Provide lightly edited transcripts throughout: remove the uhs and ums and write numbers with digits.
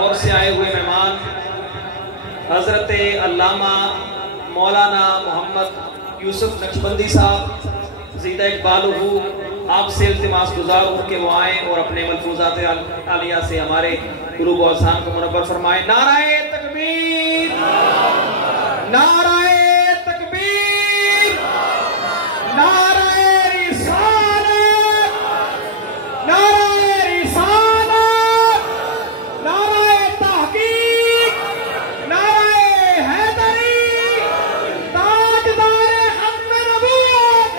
اور سے آئے ہوئے مہمان حضرت علامہ مولانا محمد یوسف نقشبندی صاحب زندہ اقبال ہو، آپ سے التماس گزار ہوں کہ وہ آئیں اور اپنے ملفوظات عالیہ سے ہمارے قلوب و اذہان کو منور فرمائیں۔ نعرہ تکبیر، نعرہ تکبیر، نعرہ رسالت، نعرہ رسالت، نعرہ تحقیق، نعرہ حیدری، تاجدار ختم نبوت،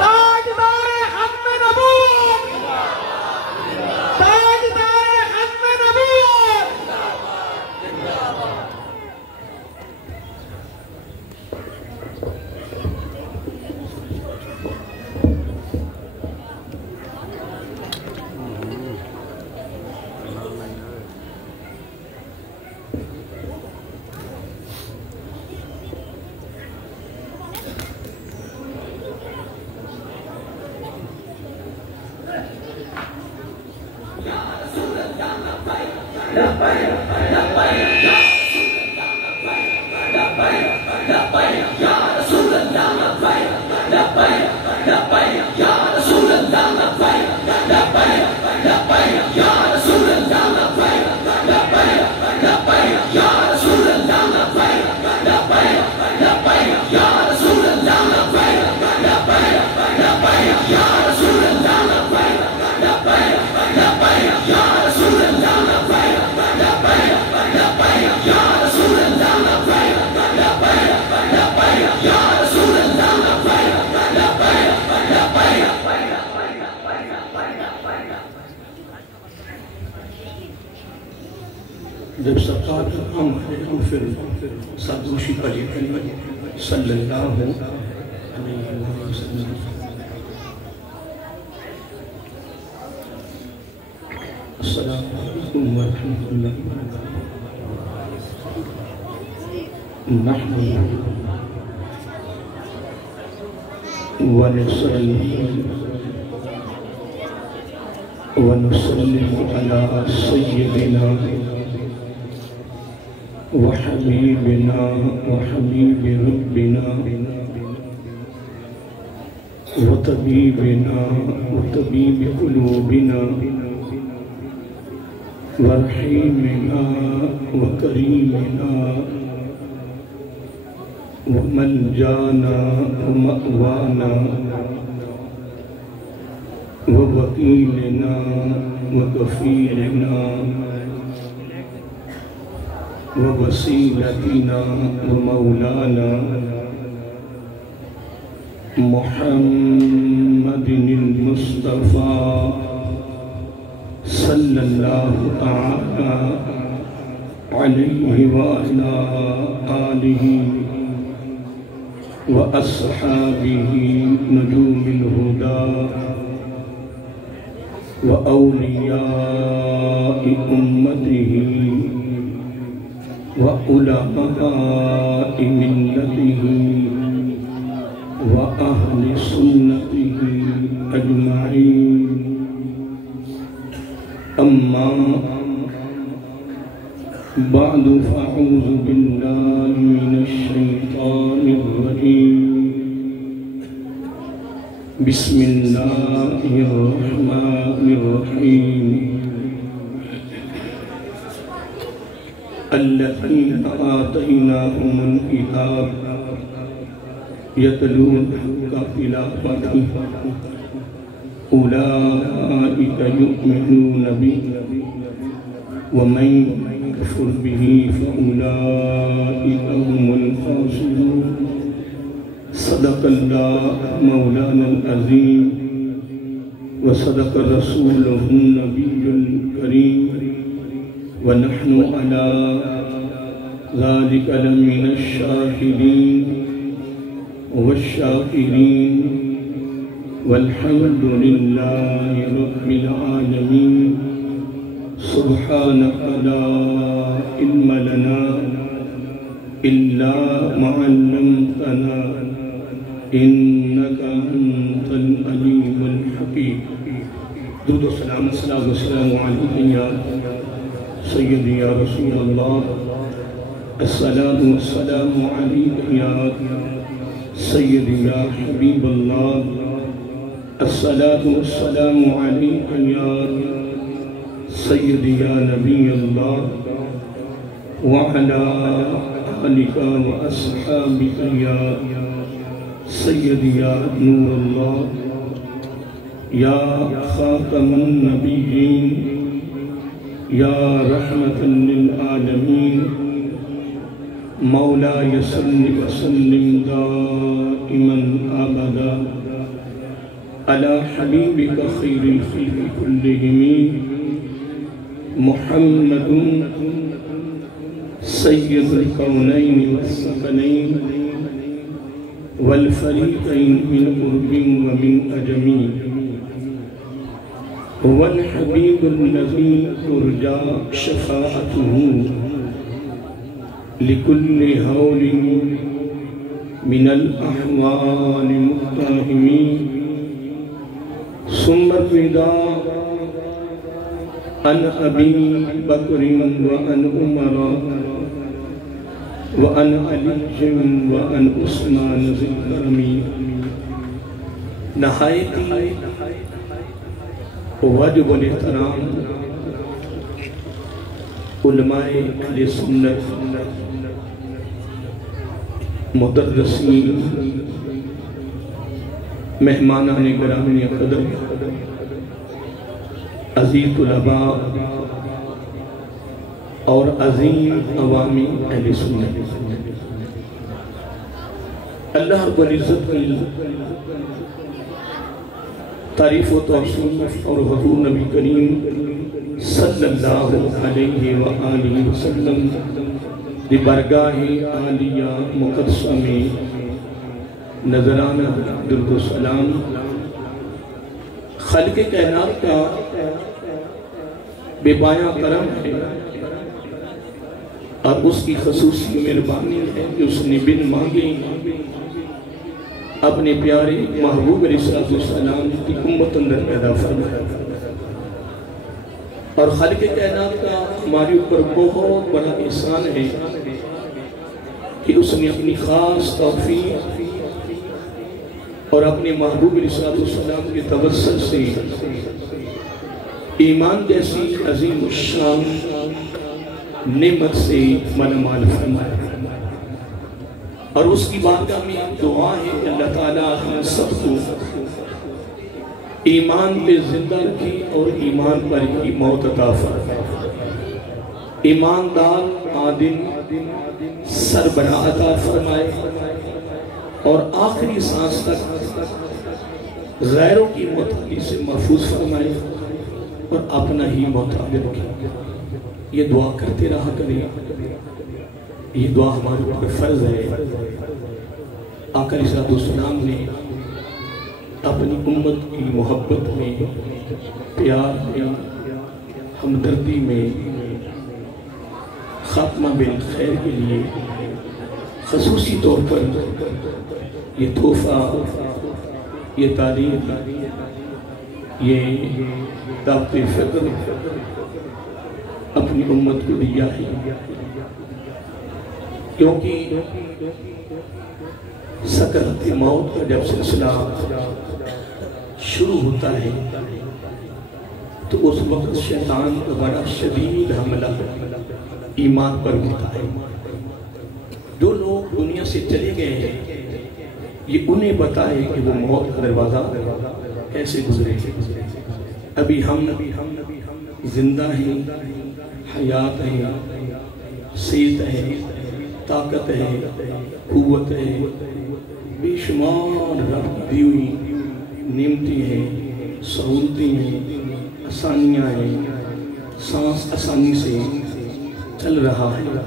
تاجدار ختم نبوت، تاجدار ختم نبوت۔ جب سرکار ہم پھر سادوشی پڑھیں صلی اللہ علیہ وسلم۔ السلام علیکم ورحمۃ اللہ وبرکاتہ۔ نحمد ونسلم علی سیدنا وحبیبنا وحبیب ربنا وطبیبنا وطبیب قلوبنا ورحیمنا وکریمنا وملجانا ومأوانا ووکیلنا وکفیلنا ووسیلتنا ومولانا محمد المصطفى صلی اللہ تعالی علیہ وعلا آلہ وأصحابه نجوم الهدى وأولياء أمته وعلماء ملته وأهل سنته أجمعين، أما بعد فأعوذ بالله من الشيطان الرجيم، بسم الله الرحمن الرحيم۔ الذين آتيناهم الكتاب يتلون حق تلاوته أولئك يؤمنون به ومن يكفر به فأولئك هم الخاسرون۔ صدق الله مولانا العظيم وصدق رسوله النبي الكريم، ونحن على ذلك لمن الشاهدين والشاكرين، والحمد لله رب العالمين۔ سبحانك لا علم لنا إلا ما علمتنا إنك أنت العليم الحكيم۔ درود و سلام، الصلاة والسلام علیکم یا سیدی یا رسول اللہ الصلاة والسلام علیک یا سیدی یا حبیب اللہ الصلاة والسلام علیک یا سیدی یا نبی اللہ وعلا آلک و اصحابک یا سیدی یا نور اللہ یا خاتم النبیین یا رحمت للعالمین مولاي صل وسلم دائما ابدا على حبيبك خير الخلق كلهم محمد سيد الكونين والثقلين والفريقين من قرب ومن عجم هو الحبيب الذي ترجى شفاعته لكل هول من الأحوال متهم ثم الرداء عن أبي بكر وعن عمر وعن علي وعن عثمان ذي الكرم نہایتی واجب الاحترام علماء اہل سنت مدرسین مہمانان گرامی قدر عزیز طلباء اور عظیم عوامی اہل سنت اللہ رب العزت کی تعریف و توصیف اور حضور نبی کریم صلی اللہ علیہ وآلہ وسلم دی برگاہ عالیہ مقدسہ میں نظرانہ درد و سلام خلق کائنات کا بے پایہ کرم ہے اور اس کی خصوصی مہربانی ہے کہ اس نے بن مانگے اپنے پیارے محبوب علیہ السلام کی امت اندر پیدا فرمایا اور خالق کائنات کا ہمارے اوپر بہت بڑا احسان ہے کہ اس نے اپنی خاص توفیق اور اپنے محبوب علیہ السلام کے توسل سے ایمان جیسی عظیم الشان نعمت سے منمال فرمایا اور اس کی بارگاہ میں دعا ہے کہ اللہ تعالیٰ ہم سب کو ایمان پہ زندہ رکھی اور ایمان پر ہی موت عطا فرمائے ایماندار عادل سربراہ عطا فرمائے اور آخری سانس تک غیروں کی معتقلی سے محفوظ فرمائے اور اپنا ہی معتقل رکھے یہ دعا کرتے رہا کریں یہ دعا ہمارے اوپر فرض ہے آقا علیہ السلام نے اپنی امت کی محبت میں پیار میں ہمدردی میں خاتمہ بالخیر کے لیے خصوصی طور پر یہ تحفہ یہ تعلیم یہ دعوت فکر اپنی امت کو دیا ہے کیونکہ سکرات موت کا جب سلسلہ شروع ہوتا ہے تو اس وقت شیطان کا بڑا شدید حملہ ایمان پر ہوتا ہے جو لوگ دنیا سے چلے گئے ہیں یہ انہیں بتائے کہ وہ موت کا دروازہ کیسے گزرے ابھی ہم زندہ ہیں حیات ہیں صحت ہے طاقت ہے قوت ہے بے شمار رب کی دی ہوئی نعمتیں ہیں سہولتیں ہیں آسانیاں ہیں سانس آسانی سے چل رہا ہے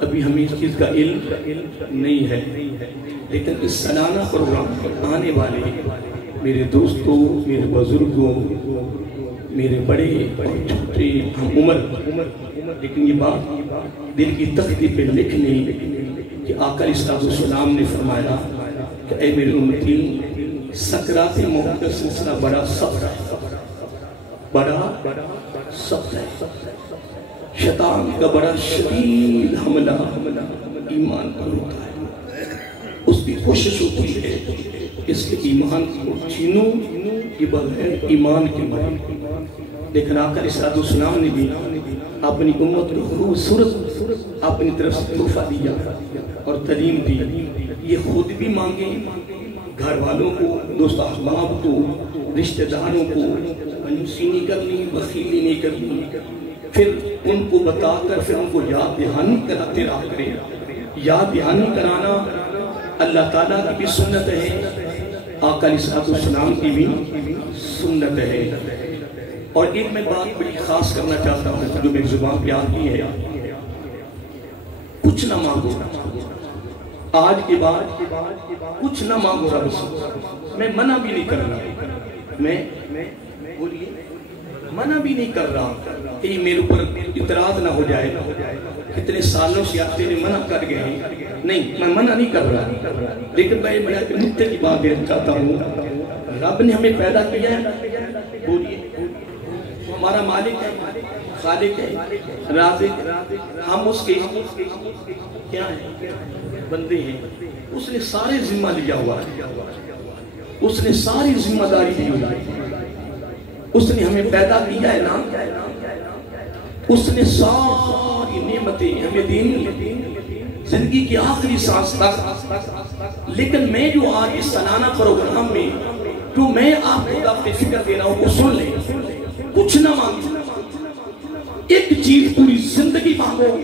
ابھی ہمیں اس چیز کا علم نہیں ہے لیکن اس سالانہ پروگرام پر آنے والے میرے دوستوں میرے بزرگوں میرے بڑے چھوٹے ہم عمر لیکن یہ بات دل کی تختی پہ لکھنے کہ آقا علیہ السلام نے فرمایا کہ اے میرے امتی سکرات موت کا سلسلہ بڑا سخت ہے شیطان کا بڑا شدید حملہ ایمان پر ہوتا ہے. اس کی کوشش ہوتی ہے اس کے ایمان کو چھینوں کہ بغیر ایمان کے مرے. لیکن آقا علیہ السلام نے بھی اپنی امت کو خوبصورت اپنی طرف سے تحفہ دیا اور تعلیم دی. یہ خود بھی مانگے، گھر والوں کو، دوست احباب کو، رشتہ داروں کو کنجوسی نہیں کرنی، بخیلی نہیں کرنی. پھر ان کو بتا کر پھر ان کو یاد دہانی کراتے رہا کرے. یاد دہانی کرانا اللہ تعالیٰ کی بھی سنت ہے، آقا علیہ السلام کی بھی سنت ہے. اور ایک میں بات بڑی خاص کرنا چاہتا ہوں جو میری زبان پہ آتی ہے، کچھ نہ مانگو. آج کے بعد کچھ نہ مانگو رب سے. میں منع بھی نہیں کر رہا، میں بولیے منع بھی نہیں کر رہا کہ میرے اوپر اعتراض نہ ہو جائے. کتنے سالوں سے آپ تیرے منع کر گئے ہیں. نہیں، میں منع نہیں کر رہا، لیکن میں نکتے کی بات دینا چاہتا ہوں. رب نے ہمیں پیدا کیا ہے، بولیے ہمارا مالک ہے، خالق ہے، رازق. ہم اس کے کیا ہیں؟ بندے ہیں. اس نے سارے ذمہ لیا ہوا ہے، اس نے ساری ذمہ داری دی ہوئی ہے. اس نے ہمیں پیدا کیا ہے نا، اس نے ساری نعمتیں ہمیں دینی ہے زندگی کی آخری سانس تک. لیکن میں جو آج اس سالانہ پروگرام میں جو میں آپ کو اپنی فکر دے رہا ہوں کو سن لیں. کچھ نہ مانگو، ایک چیز پوری زندگی مانگو،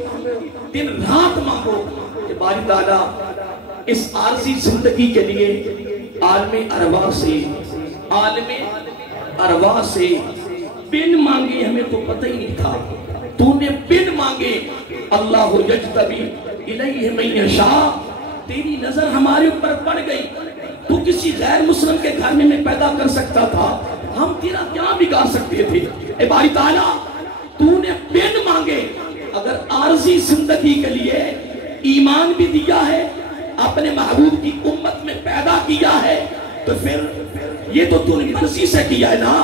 دن رات مانگو کہ باری تعالیٰ اس عارضی زندگی کے لیے عالم ارواح سے بن مانگے. ہمیں تو پتہ ہی نہیں تھا، تو نے بن مانگے. اللہ یجتبی الیہ من یشاء. تیری نظر ہمارے اوپر پڑ گئی. تو کسی غیر مسلم کے گھر میں پیدا کر سکتا تھا، ہم تیرا کیا بگاڑ سکتے تھے؟ اے باری تعالیٰ تو نے بن مانگے اگر عارضی زندگی کے لیے ایمان بھی دیا ہے، اپنے محبوب کی امت میں پیدا کیا ہے، تو پھر یہ تو نے مرضی سے کیا ہے نا.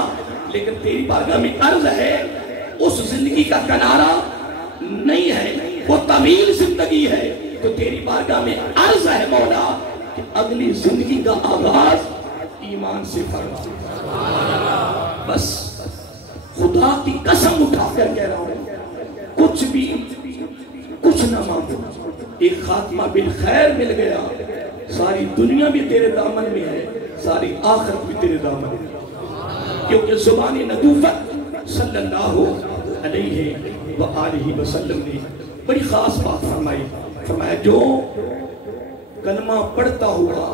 لیکن تیری بارگاہ میں عرض ہے، اس زندگی کا کنارہ نہیں ہے، وہ طویل زندگی ہے. تو تیری بارگاہ میں عرض ہے مولا کہ اگلی زندگی کا آغاز ایمان سے فرما. بس خدا کی قسم اٹھا کر کہہ رہا ہوں، کچھ نہ مانگو. ایک خاتمہ بالخیر مل گیا، ساری دنیا بھی تیرے دامن میں ہے، ساری آخرت بھی تیرے دامن میں. کیونکہ زبان نبوت صلی اللہ علیہ وآلہ وسلم نے بڑی خاص بات فرمایا جو کلمہ پڑھتا ہوا.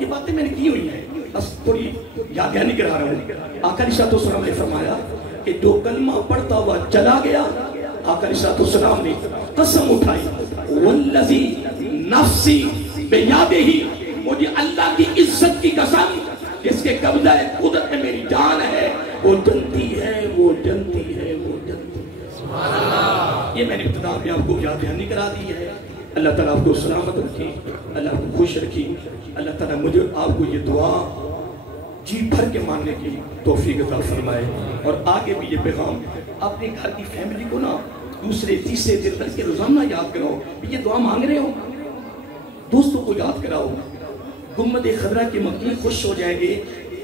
یہ باتیں میں نے کی ہوئی ہیں، بس تھوڑی یاد نہیں کرا رہا ہوں. آقا علیہ السلام نے فرمایا کہ جو کلمہ پڑھتا ہوا چلا گیا، آقا علیہ السلام نے قسم اٹھائی، والذی نفسی بیادہ، مجھے اللہ کی عزت کی قسم جس کے قبضہ قدرت میں میری جان ہے، وہ جنتی ہے، وہ جنتی ہے، وہ جنتی ہے. یہ میں نے ابتدا میں آپ کو یاد دہانی کرا دی ہے. اللہ تعالیٰ آپ کو سلامت رکھے، اللہ آپ کو خوش رکھے. اللہ تعالیٰ مجھے آپ کو یہ دعا جی بھر کے ماننے کی توفیق عطا فرمائے. اور آگے بھی یہ پیغام اپنے گھر کی فیملی کو نا دوسرے تیسرے دن بلکہ روزانہ یاد کراؤ. یہ دعا مانگ رہے ہو، دوستوں کو یاد کراؤ. گنبد خضرا کے مقیم خوش ہو جائیں گے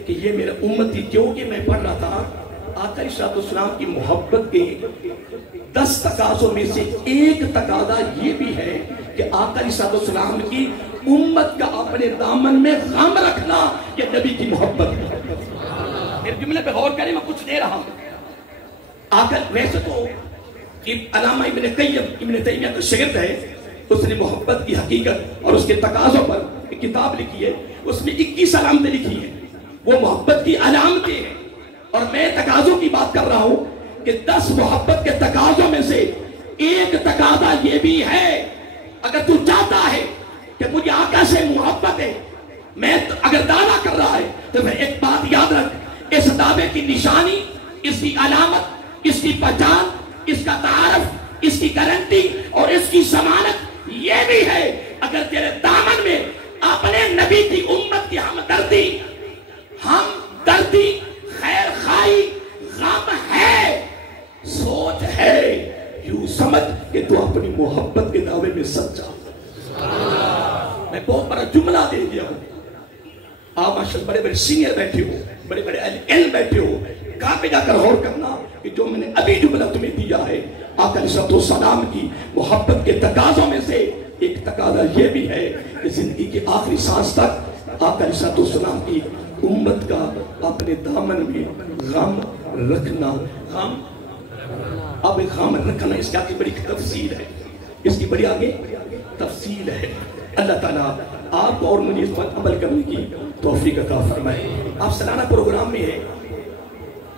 کہ یہ میرا امتی. کیونکہ میں پڑھ رہا تھا آقا علیہ السلام کی محبت کے 10 تقاضوں میں سے ایک تقاضا یہ بھی ہے کہ آقا علیہ السلام کی امت کا اپنے دامن میں غم رکھنا، کہ نبی کی محبت. میرے جملے پہ غور کریں، میں کچھ دے رہا ہوں. آقا ویسے تو علامہ ابن قیم ابن تیمیہ کا شاگرد ہے، اس نے محبت کی حقیقت اور اس کے تقاضوں پر ایک کتاب لکھی ہے. اس میں 21 علامتیں لکھی ہیں، وہ محبت کی علامتیں ہیں. اور میں تقاضوں کی بات کر رہا ہوں کہ 10 محبت کے تقاضوں میں سے ایک تقاضا یہ بھی ہے. اگر تو چاہتا ہے کہ مجھے آقا سے محبت ہے، میں اگر دعویٰ کر رہا ہے، تو پھر ایک بات یاد رکھ، اس دعوے کی نشانی، اس کی علامت، اس کی پہچان، اس کا تعارف، اس کی گارنٹی اور اس کی ضمانت یہ بھی ہے، اگر تیرے دامن میں اپنے نبی کی امت کی ہمدردی، خیر خواہی، غم ہے، سوچ ہے، یوں سمجھ کہ تو اپنی محبت کے دعوے میں سچا. میں بہت بڑا جملہ دے دیا ہوں. آپ ماشاءاللہ بڑے بڑے سینئر بیٹھے ہو, بڑے بڑے علم بیٹھے ہو, کہاں پہ جا کر غور کرنا کہ جو میں نے ابھی جملہ تمہیں دیا ہے آقا علیہ السلام کی محبت کے تقاضوں میں سے ایک تقاضا یہ بھی ہے کہ زندگی کے آخری سانس تک آقا علیہ السلام کی امت کا اپنے دامن میں غم رکھنا. غم, اب غم رکھنا اس کی آگے بڑی تفصیل ہے, اس کی بڑی آگے تفصیل ہے. اللہ تعالیٰ آپ اور مجھے اس پر عمل کرنے کی توفیق عطا فرمائے. آپ سالانہ پروگرام میں ہیں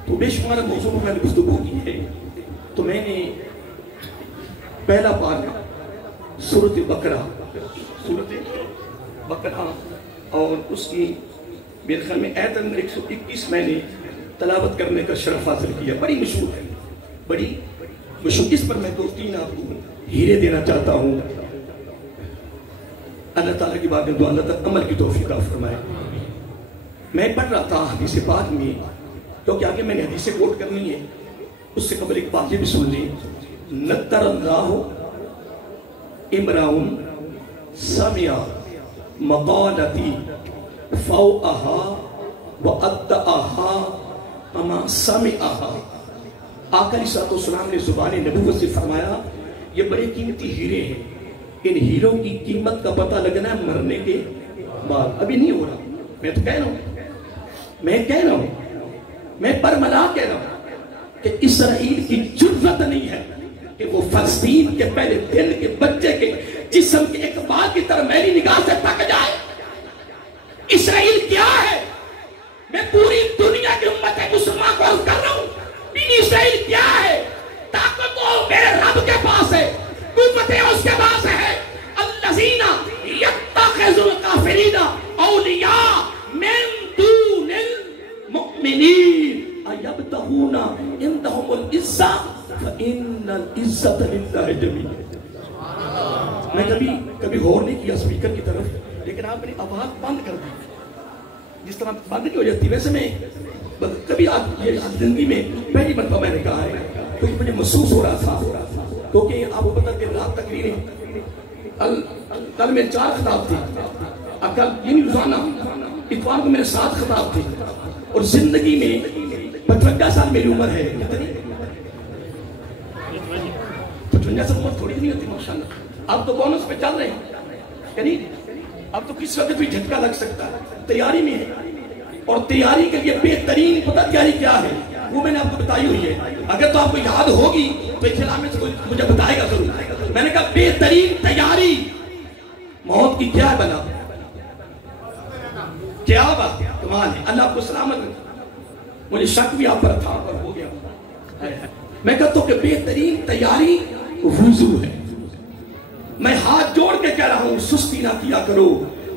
تو بے شمار موضوع میں نے گفتگو کی ہے. تو میں نے پہلا پارہ سورۃ بقرہ اور اس کی میرے خیال میں آیت نمبر 121 میں نے تلاوت کرنے کا شرف حاصل کیا. بڑی مشہور ہے, بڑی مشہور. اس پر میں 2-3 آپ کو ہیرے دینا چاہتا ہوں. اللہ تعالیٰ کی بات میں دعا اللہ تعالیٰ عمل کی توفیق عطا فرمائے. میں پڑھ رہا تھا حدیث پاک میں, کیونکہ آگے میں نے حدیثیں کوٹ کرنی ہے, اس سے قبل ایک بات یہ بھی سن لی. نطر اللہ امراؤن سمع مقالتی فوقها وأدعاها اما سمعها. آقا علیہ السلام نے زبان نبوت سے فرمایا یہ بڑے قیمتی ہیرے ہیں, ان ہیروں کی قیمت کا پتہ لگنا ہے مرنے کے بعد. ابھی نہیں ہو رہا. میں تو کہہ رہا ہوں, میں برملا کہہ رہا ہوں کہ اسرائیل کی جرأت نہیں ہے کہ وہ فلسطین کے پہلے دن کے بچے کے جسم کے ایک بال کی طرح میری نگاہ سے تک جائے. اسرائیل کیا ہے؟ میں پوری دنیا کی امت مسلمان کو عرض کر رہا ہوں, اسرائیل کیا ہے؟ طاقت تو میرے رب کے پاس ہے, قوت اس کے پاس ہے. الذین یتخذون الکافرین اولیاء من دون المؤمنین ایبتغون عندهم العزة فإن العزة للہ جميعا. میں کبھی غور نہیں کیا اسپیکر کی طرف, لیکن آپ نے آواز بند کر دی. جس طرح بند نہیں ہو جاتی, ویسے میں کبھی آپ یہ زندگی میں پہلی مرتبہ میں نے کہا ہے, کیونکہ مجھے محسوس ہو رہا تھا, کیونکہ آپ کو پتہ کہ رات تقریریں, کل میں 4 خطاب تھے, کل یعنی روزانہ اتوار کو میرے 7 خطاب تھے, اور زندگی میں 55 سال میری عمر ہے. 55 سال عمر تھوڑی نہیں ہوتی ماشاءاللہ. اب تو بونس پہ چل رہے ہیں, یعنی اب تو کس وقت بھی جھٹکا لگ سکتا ہے. تیاری میں ہے, اور تیاری کے لیے بہترین پتہ تیاری کیا ہے وہ میں نے آپ کو بتائی ہوئی ہے. اگر تو آپ کو یاد ہوگی تو اطلاع میں سے مجھے بتائے گا ضرور. میں نے کہا بہترین تیاری موت کی کیا ہے بنا, کیا بات کمال ہے. اللہ آپ کو سلامت. مجھے شک بھی آپ پر تھا پر ہو گیا. میں کہتا ہوں کہ بہترین تیاری وضو ہے. میں ہاتھ جوڑ کے کہہ رہا ہوں سستی نہ کیا کرو.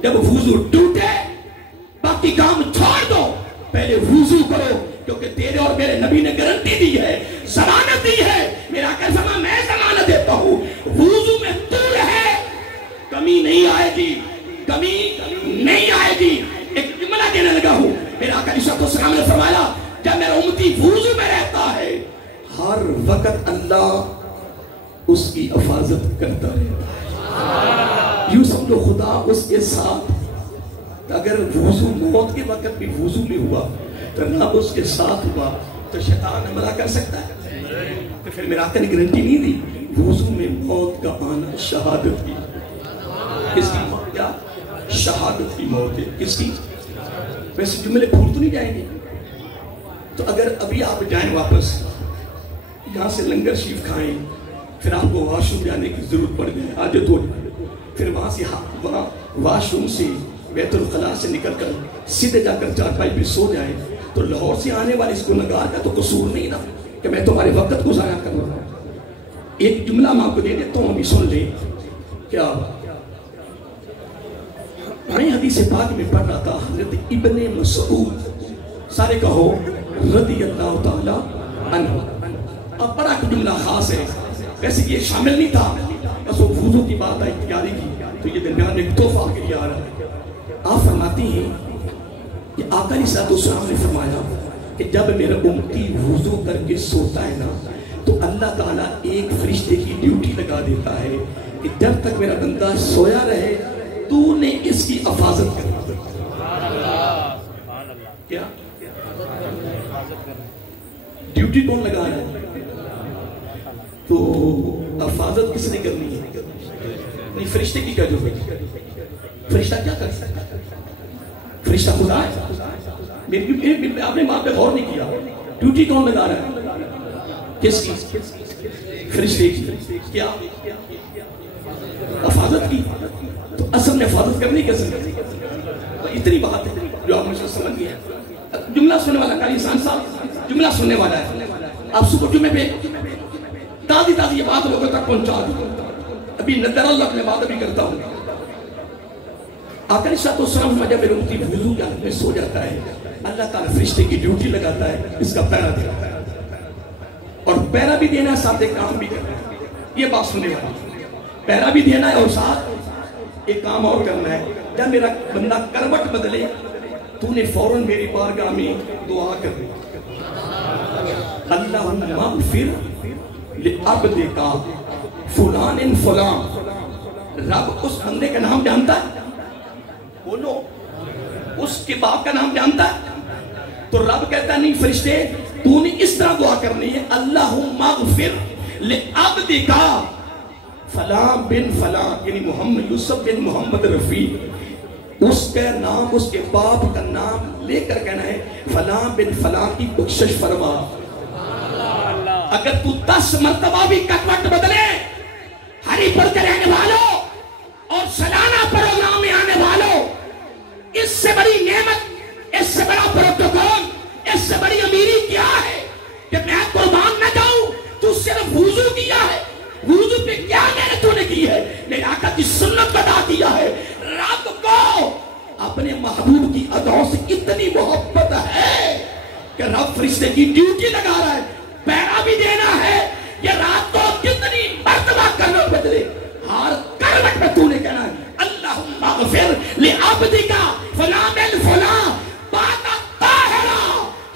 جب وضو ٹوٹے باقی کام چھوڑ دو, پہلے وضو کرو, کیونکہ تیرے اور میرے نبی نے گارنٹی دی ہے, ضمانت دی ہے. میرا کہنا میں ضمانت دیتا ہوں, وضو میں طول ہے, کمی نہیں آئے گی, کمی نہیں آئے گی. ایک جملہ دینے لگا ہوں, میرا آقا علیہ السلام نے فرمایا جب میرا امتی وضو میں رہتا ہے ہر وقت اللہ اس کی حفاظت کرتا رہتا ہے. یوں سمجھو خدا اس کے ساتھ. اگر وضو موت کے وقت بھی وضو میں ہوا تو رب اس کے ساتھ ہوا تو شیطان حملہ کر سکتا ہے. تو پھر میرا آقا نے گارنٹی نہیں دی. وضو میں موت کا آنا شہادت کی. کس کی موت؟ کیا شہادت کی موت ہے. کس کی؟ ویسے جملے بھول تو نہیں جائیں گے. تو اگر ابھی آپ جائیں واپس یہاں سے لنگر شریف کھائیں, پھر آپ کو واش روم جانے کی ضرورت پڑ جائے, حاجت ہو جائے, پھر وہاں سے وہاں واش روم سے بیت الخلاء سے نکل کر سیدھے جا کر چارپائی پہ سو جائیں, تو لاہور سے آنے والے اس گنہگار کا تو قصور نہیں نا کہ میں تمہارے وقت کو ضائع کر رہا ہوں. ایک جملہ میں آپ کو دے دیتا ہوں, ابھی سن لیں. کیا میں حدیث پاک میں پڑھ رہا تھا, حضرت ابن مسعود, سارے کہو رضی اللہ تعالی عنہ. اب بڑا جملہ خاص ہے, ویسے یہ شامل نہیں تھا, بس وہ وضو کی بات آئی تیاری کی تو یہ درمیان ایک تحفہ کے لیے آ رہا ہے. آپ فرماتی ہیں کہ آقا علیہ السلام نے فرمایا کہ جب میرا امتی وضو کر کے سوتا ہے نا تو اللہ تعالیٰ ایک فرشتے کی ڈیوٹی لگا دیتا ہے کہ جب تک میرا بندہ سویا رہے تو نے اس کی حفاظت کرنی. کیا ڈیوٹی کون لگا رہا ہے؟ تو حفاظت کس نے کرنی ہے؟ نہیں، فرشتے کی کیا ضرورت ہے؟ فرشتہ کیا کر سکتا ہے؟ فرشتہ خدا ہے. آپ نے وہاں پہ غور نہیں کیا. ڈیوٹی کون لگا رہا ہے؟ کس کی؟ فرشتے کی. کیا حفاظت کی. تو اصل میں حفاظت کرنی کیسے؟ اتنی بات ہے جو آپ مجھے سمجھ گئے. جملہ سننے والا قاری انسان صاحب جملہ سننے والا ہے. آپ صبح جمعے پہ تازی یہ بات لوگوں تک پہنچا دوں. ابھی نظر اللہ اپنے بات ابھی کرتا ہوں. آقا علیہ السلام جب میرے امتی وضو کی حالت میں سو جاتا ہے، اللہ تعالیٰ فرشتے کی ڈیوٹی لگاتا ہے اس کا پہرا دیتا ہے. اور پہرا بھی دینا ہے، ساتھ ایک کام بھی کرنا ہے. یہ بات سننے والا، پہرا بھی دینا ہے اور ساتھ ایک کام اور کرنا ہے. جب میرا بندہ کروٹ بدلے تو نے فوراً میری بارگاہ میں دعا کر دی، اللہم اغفر لعبدک فلان فلان. رب اس بندے کا نام جانتا ہے، بولو اس کے باپ کا نام جانتا ہے. تو رب کہتا نہیں فرشتے تو نے اس طرح دعا کرنی ہے، اللہم اغفر لعبدک فلان بن فلان، یعنی محمد یوسف بن محمد رفیع. اس کا نام، اس کے باپ کا نام لے کر کہنا ہے فلان بن فلان کی بخشش فرما. اگر تو 10 مرتبہ بھی کروٹ بدلے، ہری پڑھ کے رہنے والوں اور سالانہ پروگرام میں آنے والوں، اس سے بڑی نعمت، اس سے بڑا پروٹوکول، اس سے بڑی امیری کیا ہے کہ میں قربان نہ جاؤں. تو صرف وضو کیا ہے، وضو پہ کیا محنت تو نے کی ہے؟ میرے آقا کی سنت ادا کیا ہے. رب کو اپنے محبوب کی اداؤں سے اتنی محبت ہے کہ رب فرشتے کی ڈیوٹی لگا رہا ہے. پہرا بھی دینا ہے. یہ رات کو کتنی مرتبہ کروٹ بدلے، ہر کروٹ میں تو نے کہنا ہے اللہم اغفر لعبدک فلاں بن فلاں باتا طاہرہ.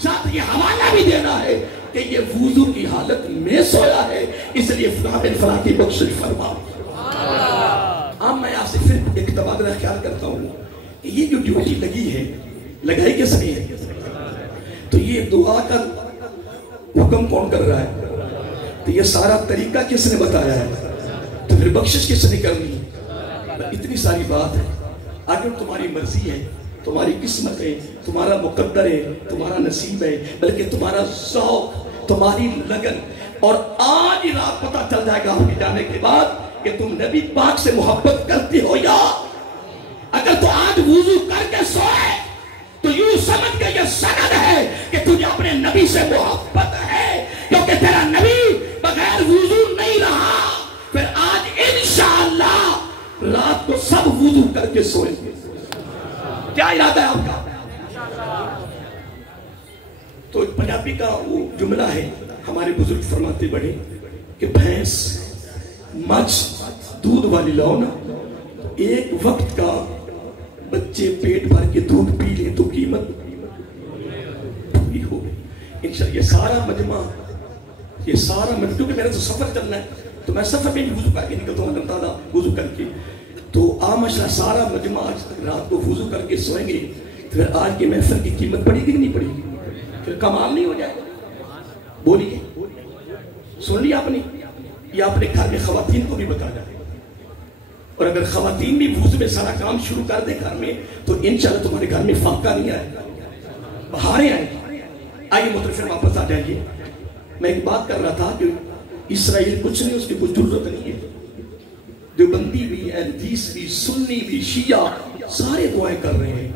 ساتھ یہ حوالہ بھی دینا ہے کہ یہ وضو کی حالت میں سویا ہے، اس لیے فلاں بن فلاں کی بخشش فرما. اب میں آپ سے پھر ایک تبادلہ خیال کرتا ہوں کہ یہ جو ڈیوٹی لگی ہے، لگائی کس نے ہے؟ تو یہ دعا کا حکم کون کر رہا ہے؟ تو یہ سارا طریقہ کس نے بتایا ہے؟ تو پھر بخشش کس نے کرنی ہے؟ اتنی ساری بات ہے. اگر تمہاری مرضی ہے، تمہاری قسمت ہے، تمہارا مقدر ہے، تمہارا نصیب ہے، بلکہ تمہارا ذوق، تمہاری لگن. اور آج ہی رات پتہ چل جائے گا آپ کے جانے کے بعد کہ تم نبی پاک سے محبت کرتے ہو یا. اگر تو آج وضو کر کے سوئے تو یوں سمجھ کے یہ سند ہے کہ تجھے اپنے نبی سے محبت ہے، کیونکہ تیرا نبی بغیر وضو نہیں رہا. پھر آج انشاءاللہ رات کو سب وضو کر کے سوئیں گے. کیا ارادہ ہے آپ کا؟ تو پنجابی کا وہ جملہ ہے، ہمارے بزرگ فرماتے بڑے کہ بھینس مجھ دودھ والی لاؤ نا، ایک وقت کا بچے پیٹ بھر کے دودھ پی لیں تو قیمت پوری ہو گئی. انشاءاللہ یہ سارا مجمع، کیونکہ میرا تو سفر چلنا ہے تو میں سفر میں بھی وضو کر کے نکلتا ہوں، لگتا تھا وضو کر کے. تو ماشاءاللہ سارا مجمع آج رات کو وضو کر کے سوئیں گے. پھر آج کی محفل کی قیمت پڑے گی کہ نہیں پڑے گی؟ پھر کمال نہیں ہو جائے گا؟ بولیے، سن لیا آپ نے؟ یہ اپنے گھر میں خواتین کو بھی بتا جائے. اور اگر خواتین بھی وضو میں سارا کام شروع کر دے گھر میں تو انشاءاللہ تمہارے گھر میں فاقہ نہیں آئے گا، بہاریں آئیں گی. آئیے مترفر واپس آ جائیے. میں ایک بات کر رہا تھا کہ اسرائیل کچھ نہیں، اس کی کچھ ضرورت نہیں ہے. دیوبندی بھی، احادیث بھی، سنی بھی، شیعہ سارے دعائیں کر رہے ہیں.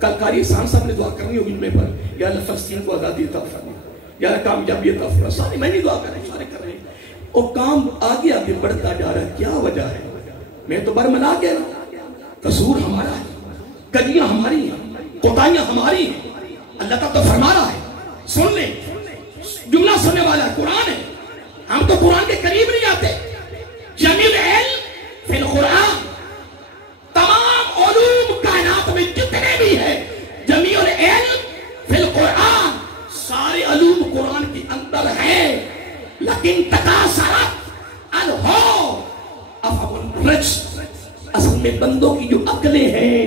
کل قاری احسان صاحب نے دعا کرنی ہوگی میں پر، یا اللہ فلسطین کو آزادی عطا فرما، یا اللہ کامیابی عطا فرما. سارے میں نہیں دعا کر رہے ہیں، سارے کر رہے ہیں. اور کام آگے آگے بڑھتا جا رہا ہے. کیا وجہ ہے؟ میں تو برملا گیا نا، قصور ہمارا ہے، کجیاں ہماری ہیں، کوتاہیاں ہماری ہیں. اللہ تعالیٰ تو فرما رہا ہے، سن لیں، جملہ سننے والا ہے، قرآن ہے. ہم تو قرآن کے قریب نہیں آتے. جمیل علم فی القرآن، تمام علوم کائنات میں جتنے بھی ہیں، جمیل علم فی القرآن، سارے علوم قرآن کے اندر ہیں. لیکن نالج اصل میں بندوں کی جو عقلیں ہیں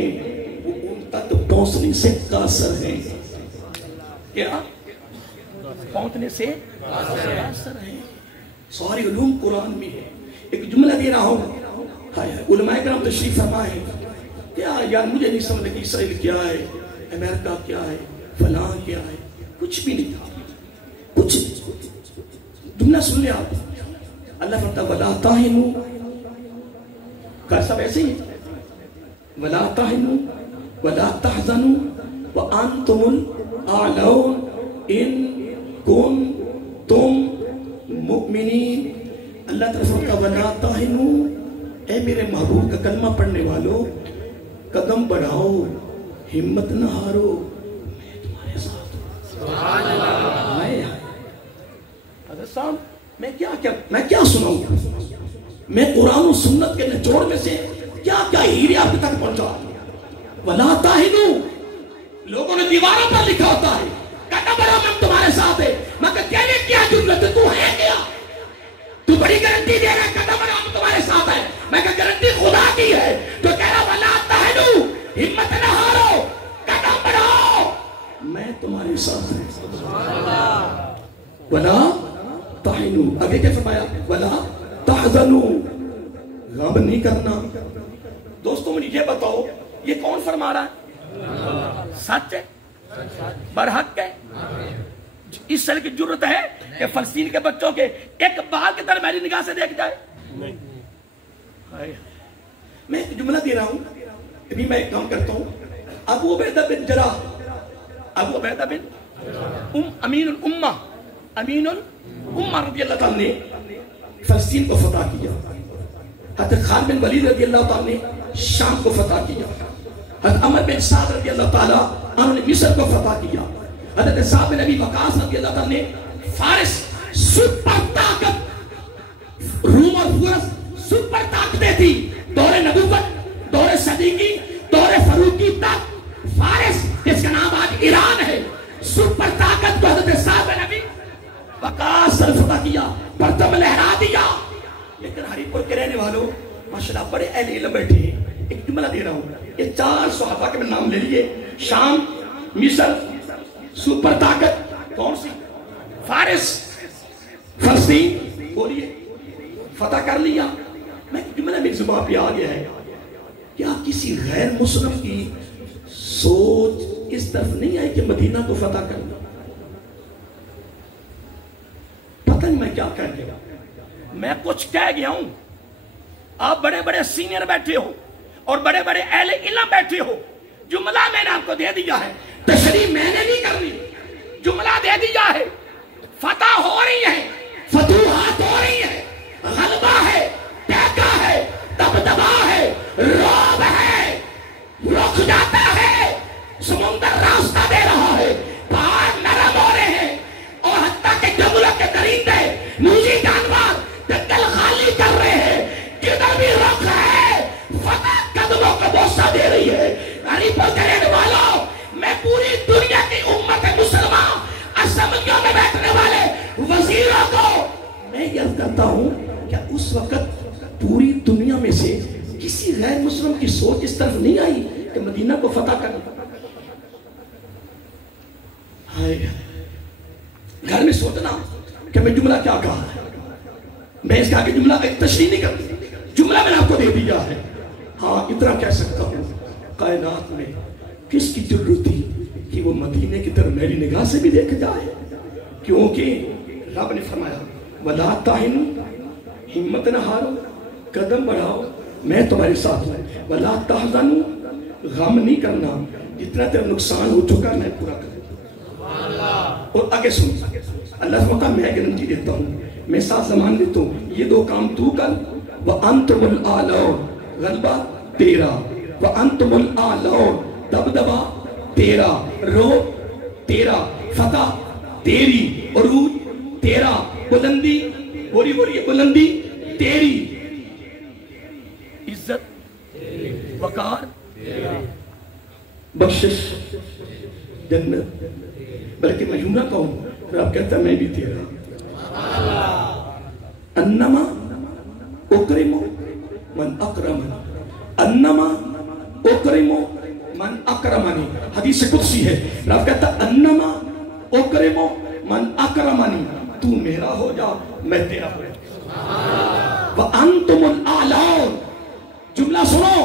وہ ان تک پہنچنے سے قاصر ہیں. کیا پہنچنے سے قاصر ہیں. ساری علوم قرآن میں ہے. ایک جملہ دے رہا ہوں, علماء کرام تشریف فرمائے کیا یار مجھے نہیں سمجھ کہ اسرائیل کیا ہے, امریکہ کیا ہے, فلاں کیا ہے, کچھ بھی نہیں تھا. کچھ جملہ سن لیا آپ. اللہ فرماتا ولا تہنوا, کا سب ایسے ہی ولا تہنوا ولا تحزنوا وانتم الاعلون ان کنتم مؤمنین. اللہ تعالیٰ فرماتا ولا تہنوا, اے میرے محبوب کا کلمہ پڑھنے والوں قدم بڑھاؤ, ہمت نہ ہارو, میں تمہارے ساتھ ہوں. سبحان اللہ. حضرت صاحب میں کیا سناؤں, میں قرآن و سنت کے نچوڑ میں سے کیا ہیرے آپ تک پہنچا. ولا تہنوا, لوگوں نے دیواروں پر لکھا ہوتا ہے قدم بڑھاؤ ہم تمہارے ساتھ ہیں. مگر کہنے کیا ضرورت ہے, تو ہے کیا, تو بڑی گارنٹی دے رہا ہے قدم بڑھاؤ ہم تمہارے ساتھ ہیں. میں کہ گارنٹی خدا کی ہے تو کہہ رہا ولا تہنوا, ہمت نہ ہارو, قدم بڑھاؤ, میں تمہارے ساتھ ہوں. ولا تہنوا, آگے کیا فرمایا ولا تحزنوا, غم نہیں کرنا. دوستوں مجھے یہ بتاؤ یہ کون فرما رہا ہے؟ سچ ہے, برحق ہے. اس طرح کی جرت ہے کہ فلسطین کے بچوں کے ایک بال کی طرح میری نگاہ سے دیکھ جائے. میں ایک جملہ دے رہا ہوں, ابھی میں ایک کام کرتا ہوں. ابو عبیدہ بن جراح, ابو عبیدہ بن امین الامہ رضی اللہ تعالیٰ نے فلسطین کو فتح کیا. حضرت خالد بن ولید رضی اللہ تعالیٰ نے شام کو فتح کیا. حضرت عمر بن سعد رضی اللہ تعالیٰ انہوں نے مصر کو فتح کیا. حضرت سعد بن ابی وقاص رضی اللہ تعالیٰ نے فارس, سپر طاقت, روم اور فارس سپر طاقتیں تھی. دور نبوت, دور صدیقی, دور فاروقی تک فارس جس کا نام آج ایران ہے, سپر طاقت کو حضرت سعد بن ابی وقاص نے فتح کیا, پرچم لہرا دیا. لیکن ہری پور کے رہنے والوں ماشاءاللہ بڑے اہل علم بیٹھے ہیں. ایک جملہ دے رہا ہوں, یہ 4 صحابہ کے میں نام لے لیے. شام, مصر, سپر طاقت کون سی, فارس, فلسطین, بولیے فتح کر لیا. میں جملہ میری زبان پہ آ گیا ہے, کیا کسی غیر مسلم کی سوچ اس طرف نہیں آئی کہ مدینہ کو فتح کرنا؟ پتہ نہیں میں کیا کہہ گیا, میں کچھ کہہ گیا ہوں. آپ بڑے بڑے سینئر بیٹھے ہو اور بڑے بڑے اہل علم بیٹھے ہو. جملہ میں نے آپ کو دے دیا ہے, تشریح میں نے نہیں کرنی, جملہ دے دیا ہے. فتح ہو رہی ہے, فتوحات ہو رہی ہے, غلبہ ہے, ٹیکا ہے, دبدبا ہے, رعب ہے, رک جاتا ہے, سمندر راستہ دے رہا ہے, پہاڑ نرم ہو رہے ہیں, اور حتیٰ کہ جنگلوں کے درندے, موذی جانور جنگل خالی کر رہے ہیں. جدھر بھی رخ ہے فتح قدموں کا بوسہ دے رہی ہے. ہری پور کے رہنے والوں, میں پوری دنیا کی امت مسلمان, اسمبلیوں میں بیٹھنے والے وزیروں کو میں یہ کرتا ہوں کہ اس وقت پوری دنیا میں سے کسی غیر مسلم کی سوچ اس طرف نہیں آئی کہ مدینہ کو فتح کرنا. گھر میں سوچنا کہ میں جملہ کیا کہا ہے, میں اس کا آگے جملہ ایک تشریح نہیں کرتی, جملہ میں نے آپ کو دے دیا ہے. ہاں اتنا کہہ سکتا ہوں, کائنات میں کس کی ضرورت تھی کہ وہ مدینے کی طرف میری نگاہ سے بھی دیکھ جائے, کیونکہ رب نے فرمایا ولا تہنوا, ہمت نہ ہارو, قدم بڑھاؤ, میں تمہارے ساتھ ہوں. ولا تحزنوا, غم نہیں کرنا, جتنا تیرا نقصان ہو چکا میں پورا کروں. اور آگے سن, اللہ سبحانہ میں گارنٹی دیتا ہوں, میں ساتھ زمان دیتا ہوں, یہ 2 کام تو کر. وَأَنْتُمُ الْأَعْلَوْنَ, غلبہ تیرا, وَأَنْتُمُ الْأَعْلَوْنَ, دبدبا تیرا, روب تیرا, فتح تیری, عروج تیرا, بلندی, بولی بلندی تیری, عزت وقار بخشش جنت. بلکہ میں یوں نہ کہوں, رب کہتا ہے میں بھی تیرا. انما اکرمو من اکرمنی انما اکرمو من اکرمنی. حدیث قدسی ہے، رب کہتا انما اکرمو من اکرمنی، تو میرا ہو جا میں تیرا ہو جا. وَأَنْتُمُ الْأَعْلَوْنَ، جملہ سنو،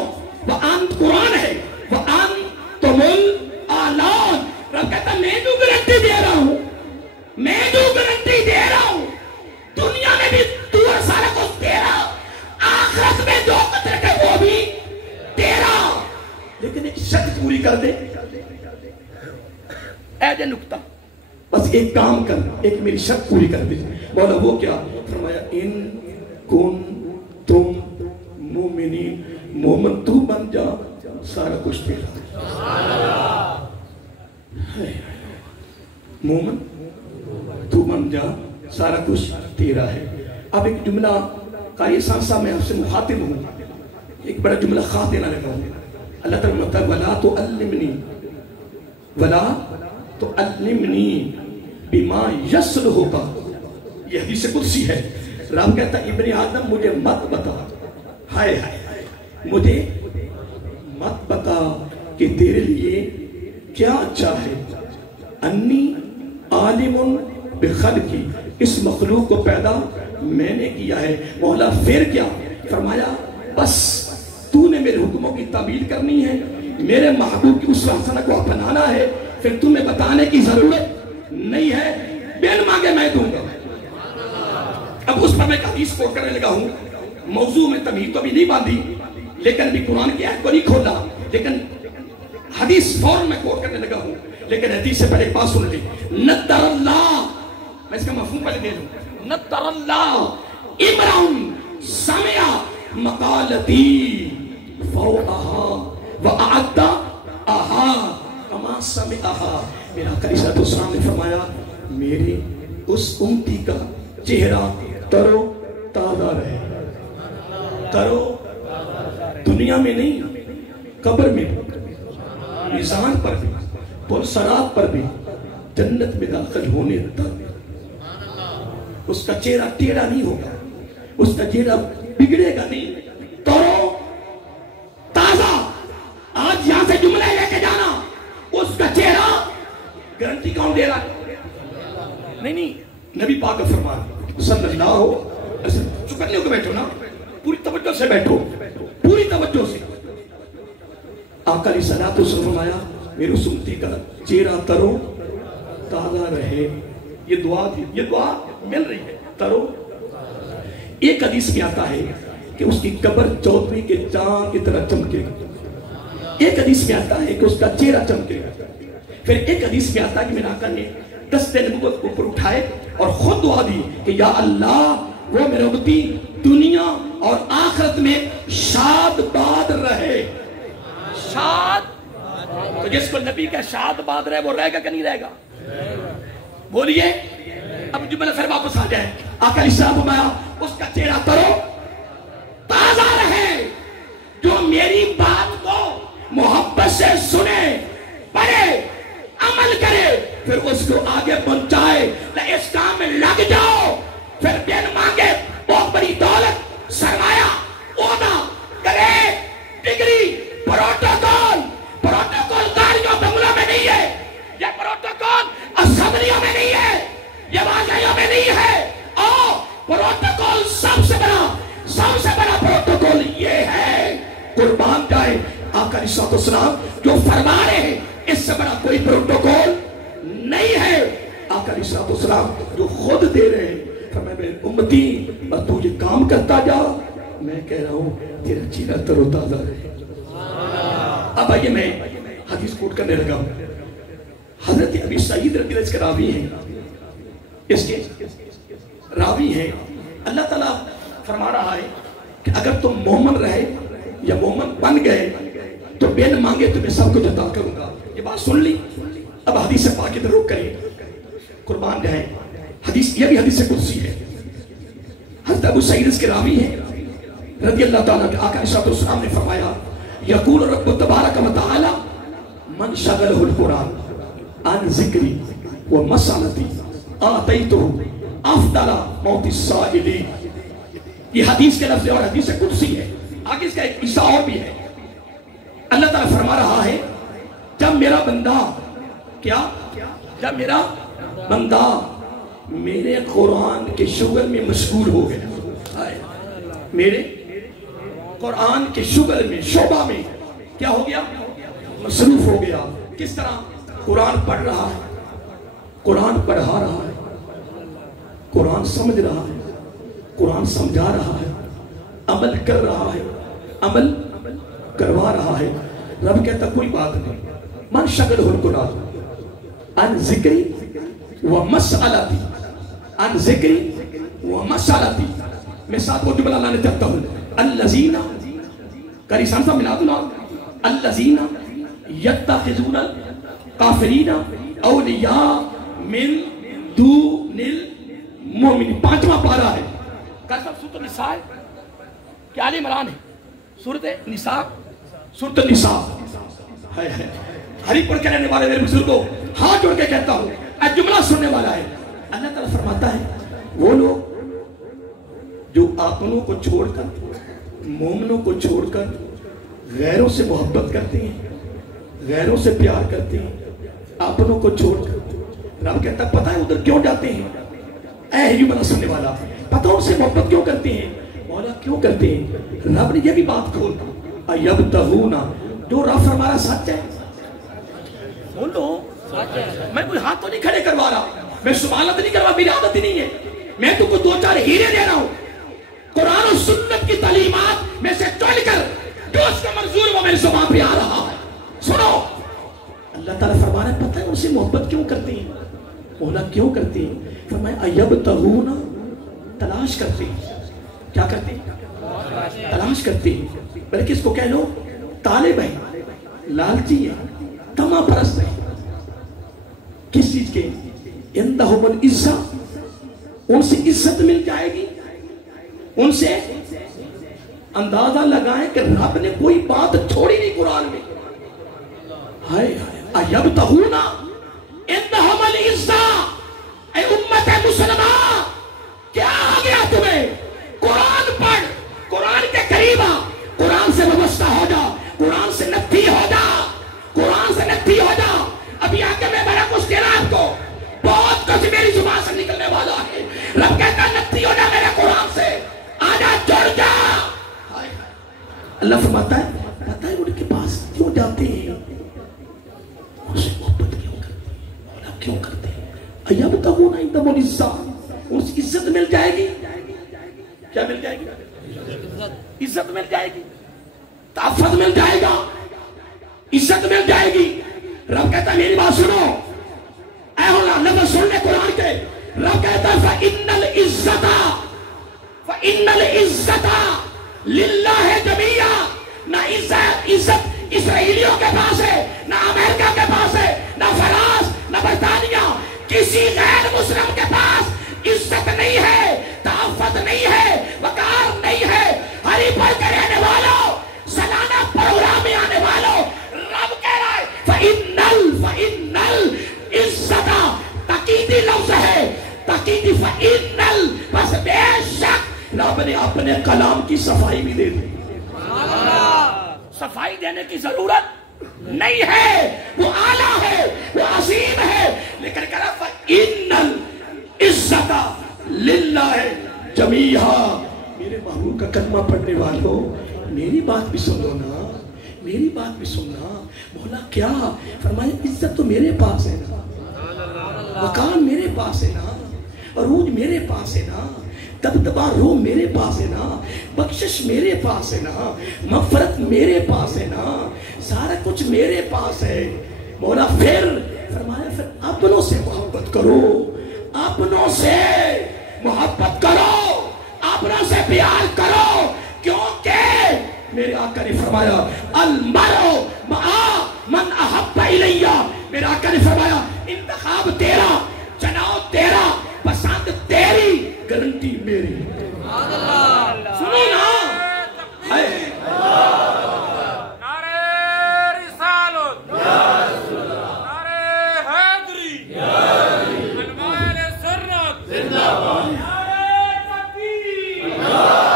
وَأَنْت قرآن ہے، وَأَنْتُمُ الْأَعْلَوْنَ. رب کہتا میں جو گارنٹی دے رہا ہوں، میں جو گارنٹی دے رہا ہوں، دنیا میں بھی تو اور سارا کچھ تیرا، آخرت میں جو قطر کے وہ بھی تیرا. لیکن ایک شرط پوری کر دے، اے جے نکتہ، بس ایک کام کر، ایک میری شرط پوری کر دے. مولا وہ کیا؟ فرمایا ان کن تم مومنین، مومن تو بن جا سارا کچھ تیرا. مومن تو بن جا سارا کچھ تیرا ہے. اب ایک جملہ قاری سانسا میں آپ سے مخاطب ہوں، ایک بڑا جملہ خواہ دینا لگا ہوں. اللہ تعالیٰ مطلب وَلَا تُعَلِّمْنِي وَلَا تُعَلِّمْنِي بِمَا يَسْلُهُكَ. یہ حدیث قدسی ہے. رب کہتا ابن آدم مجھے مت بتا، ہائے ہائے مجھے مت بتا کہ تیرے لیے کیا اچھا ہے. انی عالم بخلقی، اس مخلوق کو پیدا میں نے کیا ہے. مولا پھر کیا؟ فرمایا بس تو نے میرے حکموں کی تعمیل کرنی ہے، میرے محبوب کی اس حسنہ کو اپنانا ہے، پھر تمہیں بتانے کی ضرورت نہیں ہے، بین مانگے میں دوں گا. اب اس پر میں حدیث کوٹ کرنے لگا ہوں. موضوع میں تمہید تو ابھی نہیں باندھی، لیکن ابھی قرآن کی آیت کو نہیں کھولا، لیکن حدیث فوراً میں کوٹ کرنے لگا ہوں. لیکن حدیث سے پہلے ایک بات سن لی. نَتَّرَ اللَّهِ، میں اس کا مفہوم پہلے دے دوں. نَتَّرَ اللَّهِ اِبْرَهُمْ سَمِعَ مَقَالَتِي فَوْقَهَا وَأَعَدَّهَا كَمَا سَمِعَهَا. میرا آقا علیہ السلام نے فرمایا میرے اس امتی کا چہرہ ترو تازہ رہے. ترو دنیا میں نہیں، قبر میں، میزان پر بھی، پرسرات پر بھی، جنت میں داخل ہونے تک اس کا چہرہ ٹیڑھا نہیں ہوگا، اس کا چہرہ بگڑے گا نہیں. ترو تازہ. آج یہاں سے جملے لے کے جانا، اس کا چہرہ گارنٹی کون دے رہا ہے؟ نہیں، نبی پاک کا فرمان صلی اللہ علیہ وسلم. چکر نہیں ہو کے بیٹھو نا، پوری توجہ سے بیٹھو، پوری توجہ سے. آقا علیہ الصلوۃ والسلام فرمایا میرے سنتی کا چہرہ ترو تازہ رہے. یہ دعا تھی، یہ دعا مل رہی ہے. ترو. ایک حدیث میں آتا ہے کہ اس کی قبر چودھویں کے چاند کی طرح چمکے گا. ایک حدیث میں آتا ہے کہ اس کا چہرہ چمکے گا. پھر ایک حدیث میں آتا ہے کہ میرے آقا نے دست نبوت کو اوپر اٹھائے اور خود دعا دی کہ یا اللہ وہ میرے امتی دنیا اور آخرت میں شاد باد رہے. شاد. تو جس کو نبی کا شاد باد رہے وہ رہے گا کہ نہیں رہے گا؟ بولیے. اب جملہ پھر واپس آ جائے. آقا علیہ السلام فرمایا اس کا چہرہ ترو تازہ رہے جو میری بات کو محبت سے سنے، پڑھے، عمل کرے، پھر اس کو آگے پہنچائے. نہ اس کام میں لگ جاؤ، پھر بین مانگے بہت بڑی دولت، سرمایہ، عہدہ، کرے، ڈگری، پروٹوکول. پروٹوکول گاڑیوں بنگلوں میں نہیں ہے، یہ پروٹوکول اسمبلیوں میں نہیں ہے، یہ واجہیوں میں نہیں ہے. پروٹوکول سب سے بڑا پروٹوکول یہ ہے. قربان جائے آقا علیہ السلام جو فرما رہے ہیں، اس سے بڑا کوئی پروٹوکول نہیں ہے. آقا علیہ السلام جو خود دے رہے ہیں، فرمایا میرے امتی بس تو یہ کام کرتا جا، میں کہہ رہا ہوں تیرا چہرہ تر و تازہ رہے. اب آئیے میں حدیث کوٹ کرنے لگا ہوں. حضرت ابی سعید رضی اللہ عنہ کے راوی ہیں، اس کے راوی ہیں. اللہ تعالیٰ فرما رہا ہے کہ اگر تم مومن رہے یا مومن بن گئے تو بین مانگے تمہیں سب کچھ عطا کروں گا. یہ بات سن لی. اب حدیث پاک کی طرف رخ کریں. قربان جائیں حدیث، یہ بھی حدیث قدسی ہے. حضرت ابو سعید اس کے راوی ہیں رضی اللہ تعالیٰ کہ آقا علیہ السلام نے فرمایا یقول رب تبارک و تعالی من شغلہ القرآن عن ذکری و مسالتی آتیتہ افضل موت السائلی. یہ حدیث کے لفظ اور حدیث قدسی ہے. آگے اس کا ایک حصہ اور بھی ہے. اللہ تعالیٰ فرما رہا ہے جب میرا بندہ کیا، جب میرا بندہ میرے قرآن کے شغل میں مشغول ہو گیا، میرے قرآن کے شغل میں، شعبہ میں کیا ہو گیا، مصروف ہو گیا. کس طرح؟ قرآن پڑھ رہا ہے، قرآن پڑھا رہا ہے، قرآن سمجھ رہا ہے، قرآن سمجھا رہا ہے، عمل کر رہا ہے، عمل کروا رہا ہے. رب کہتا کوئی بات نہیں، من شغلہ القرآن عن ذکری و مسئلتی، عن ذکری و مسئلتی. میں ساتھ وہ جملہ لانے چاہتا ہوں. الذین کری سانسا ملا دو نا، الذین یتخذون الکافرین اولیاء من دون المؤمنین. 5واں پارہ ہے. سورۃ النساء کہ آل عمران ہے؟ سورۃ النساء، سورۃ النساء ہے. ہری پڑھ کے رہنے والے میرے بزرگوں ہاتھ جوڑ کے کہتا ہوں جملہ سننے والا ہے. اللہ تعالیٰ فرماتا ہے وہ لوگ جو اپنوں کو چھوڑ کر، مومنوں کو چھوڑ کر غیروں سے محبت کرتے ہیں، غیروں سے پیار کرتے ہیں، اپنوں کو چھوڑ کر. رب کہتا پتہ ہے ادھر کیوں جاتے ہیں؟ اے جملہ سننے والا پتہ ان سے محبت کیوں کرتے ہیں؟ مولا کیوں کرتے ہیں؟ رب نے یہ بھی بات کھول ایبتغون، جو رب ہمارا سچ ہے. بولو میں کوئی ہاتھ تو نہیں کھڑے کروا رہا، میں سمالت نہیں کروا، میری عادت ہی نہیں ہے. میں تو کوئی 2-4 ہیرے دے رہا ہوں. قرآن و سنت کی تعلیمات میں سے چل کر جو اس کا منظور وہ میرے زبان پہ آ رہا ہے. سنو اللہ تعالیٰ فرما رہا ہے پتہ ہے ان سے محبت کیوں کرتے ہیں؟ مولا کیوں کرتے ہیں؟ فرمایا ایبتغون، تلاش کرتے ہیں. کیا کرتے ہیں؟ تلاش کرتے ہیں. بلکہ اس کو کہہ لو طالب ہے، لالچی ہے، طمع پرست ہے. کس چیز کے؟ عندہم العزت، ان سے عزت مل جائے گی. ان سے اندازہ لگائیں کہ رب نے کوئی بات چھوڑی نہیں قرآن میں. ہائے ہائے ایبتغون عندہم العزت. اے امت مسلمہ کیا آ گیا تمہیں؟ قرآن پڑھ، قرآن کے قریب آ، قرآن سے وابستہ ہو جا، قرآن سے نتی ہو جا، قرآن سے نتی ہو جا. ابھی آگے میں بڑا کچھ کہہ رہا آپ کو، بہت کچھ میری زبان سے نکلنے والا ہے. رب کہتا نتی ہو جا میرے قرآن سے، آجا جڑ جا. اللہ فرماتا ہے پتہ ہے ان کے پاس کیوں جاتے ہیں؟ ان سے محبت کیوں کرتے ہیں؟ مولا کیوں کرتے ہیں؟ ایبتغون عندہم العزت، ان سے عزت مل جائے گی. کیا مل جائے گی؟ عزت مل جائے گی، تحفظ مل جائے گا، عزت مل جائے گی. رب کہتا ہے میری بات سنو، اے اللہ لفظ سن لے قرآن کے. رب کہتا ہے فَإِنَّ الْعِزَّةَ لِلَّهِ جَمِيعًا. نہ عزت اسرائیلیوں کے پاس ہے، نہ امریکہ کے پاس ہے، نہ فرانس، نہ برطانیہ، کسی غیر مسلم کے پاس عزت نہیں ہے، تحفظ نہیں ہے، وقار نہیں ہے. ہری پڑھ کے رہنے والوں، سالانہ پروگرام میں آنے والوں، رب کہہ رہا ہے فَإِنَّ الْعِزَّةَ، تاکیدی لفظ ہے، تاکیدی فَإِنَّ، بس بے شک رب نے اپنے کلام کی صفائی بھی دے دی. صفائی دینے کی ضرورت نہیں ہے، وہ اعلیٰ ہے، وہ عظیم ہے. لیکن کہہ رہا فَإِنَّ الْعِزَّةَ لِلَّهِ جَمِيعًا. میرے محبوب کا کلمہ پڑھنے والوں میری بات بھی سنو نا، میری بات بھی سننا. مولا کیا فرمایا؟ عزت تو میرے پاس ہے نا، مقام میرے پاس ہے نا، عروج میرے پاس ہے نا، دبدبا روح میرے پاس ہے نا، بخشش میرے پاس ہے نا، مغفرت میرے پاس ہے نا، سارا کچھ میرے پاس ہے. مولا پھر فرمایا پھر اپنوں سے محبت کرو، اپنوں سے محبت کرو، اپنوں سے پیار کرو. کیونکہ میرے آقا نے فرمایا المرء مع من احب الیہ. میرے آقا نے فرمایا انتخاب تیرا، چناؤ تیرا، پسند تیری، گارنٹی میری. سنو نا، نعرہ رسالت، نعرہ حیدری، علماء سنت، نعرہ تکبیر، نعرہ